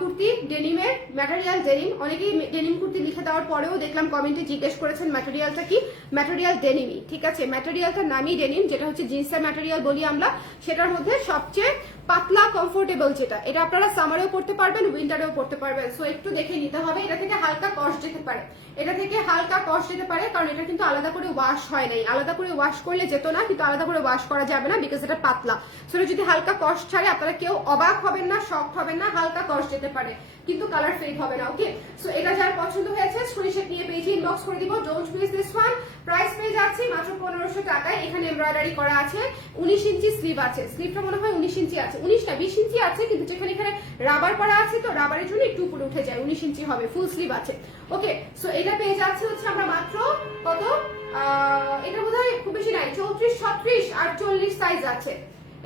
কুর্তি ডেনিমের, ম্যাটেরিয়াল ডেনিম। অনেকেই ডেনিম কুর্তি লিখে দেওয়ার পরেও দেখলাম কমেন্টে জিজ্ঞেস করেছেন ম্যাটেরিয়ালটা কি। ম্যাটেরিয়াল ডেনিমই। ঠিক আছে, ম্যাটেরিয়ালটার নামই ডেনিম, যেটা হচ্ছে জিন্সের ম্যাটেরিয়াল বলি আমরা। সেটার মধ্যে সবচেয়ে পাতলা কমফোর্টেবল যেটা, এটা আপনারা সামারেও পড়তে পারবেন, উইন্টারেও পড়তে পারবেন। সো একটু দেখে নিতে হবে। এটা থেকে হালকা কস্ট যেতে পারে, এটা থেকে হালকা কস্ট যেতে পারে, কারণ এটা কিন্তু আলাদা করে ওয়াশ হয় নাই। আলাদা করে ওয়াশ করলে যেত না, কিন্তু আলাদা করে ওয়াশ করা যাবে না, বিকজ এটা পাতলা। সো এটা যদি হালকা কস্ট ছাড়ে আপনারা কেউ অবাক হবেন না, শক হবেন না। হালকা কস্ট যেতে পারে, কিন্তু কালার ফেড হবে না। ওকে, সো এটা যার পছন্দ হয়েছে স্ক্রিনশট নিয়ে পেজে ইনবক্স করে দিব। Don't miss this one. Price পেয়ে যাচ্ছি মাত্র 1500 টাকায়। এখানে এমব্রয়ডারি করা আছে, 19 ইঞ্চি স্লিভ আছে। স্লিভটা মনে হয় 19 ইঞ্চি আছে, 19 না 20 ইঞ্চি আছে, কিন্তু যেখানে এখানে রাবার করা আছে তো রাবারের জন্য একটু উপরে উঠে যায়, 19 ইঞ্চি হবে, ফুল স্লিভ আছে। ওকে, সো এটা পেয়ে যাচ্ছে হচ্ছে আমরা মাত্র কত, এটা বোধহয় খুব বেশি নাই, 34, 36 আর 40 সাইজ আছে।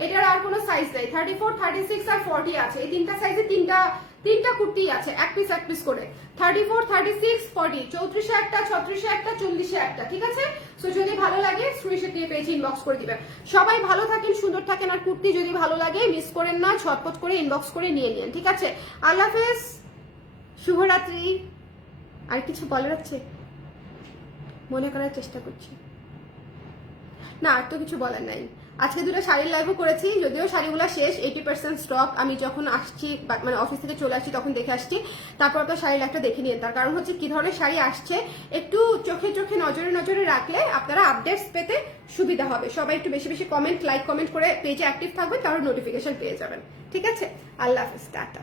এটার আর কোনো সাইজ নাই, 34, 36 আর 40 আছে। এই তিনটা সাইজে তিনটা কুর্তি আছে, এক পিস করে, 34, 36, 40, 34 এ একটা, 36 এ একটা, 40 এ একটা। ঠিক আছে, সো যদি ভালো লাগে স্ক্রিনশট নিয়ে পেজে ইনবক্স করে দিবেন। সবাই ভালো থাকেন, সুন্দর থাকেন, আর কুর্তি যদি ভালো লাগে মিস করেন না, ঝটপট করে ইনবক্স করে নিয়ে নিন। ঠিক আছে, আল্লাহ হাফেজ, শুভরাত্রি। আর কিছু বলার আছে? মনে করার চেষ্টা করছি না, আর তো কিছু বলার নাই। আজকে দুটো শাড়ির লাইভও করেছি, যদিও শাড়িগুলো শেষ, 80% স্টক। আমি যখন আসছি মানে অফিস থেকে চলে আসছি তখন দেখে আসছি, তারপর তো শাড়ির লাইভটা দেখে নিন। তার কারণ হচ্ছে কি ধরনের শাড়ি আসছে একটু চোখে নজরে রাখলে আপনারা আপডেটস পেতে সুবিধা হবে। সবাই একটু বেশি বেশি কমেন্ট, লাইক কমেন্ট করে পেজে অ্যাক্টিভ থাকবেন, তাহলে নোটিফিকেশন পেয়ে যাবেন। ঠিক আছে, আল্লাহ হাফেজ, টাটা।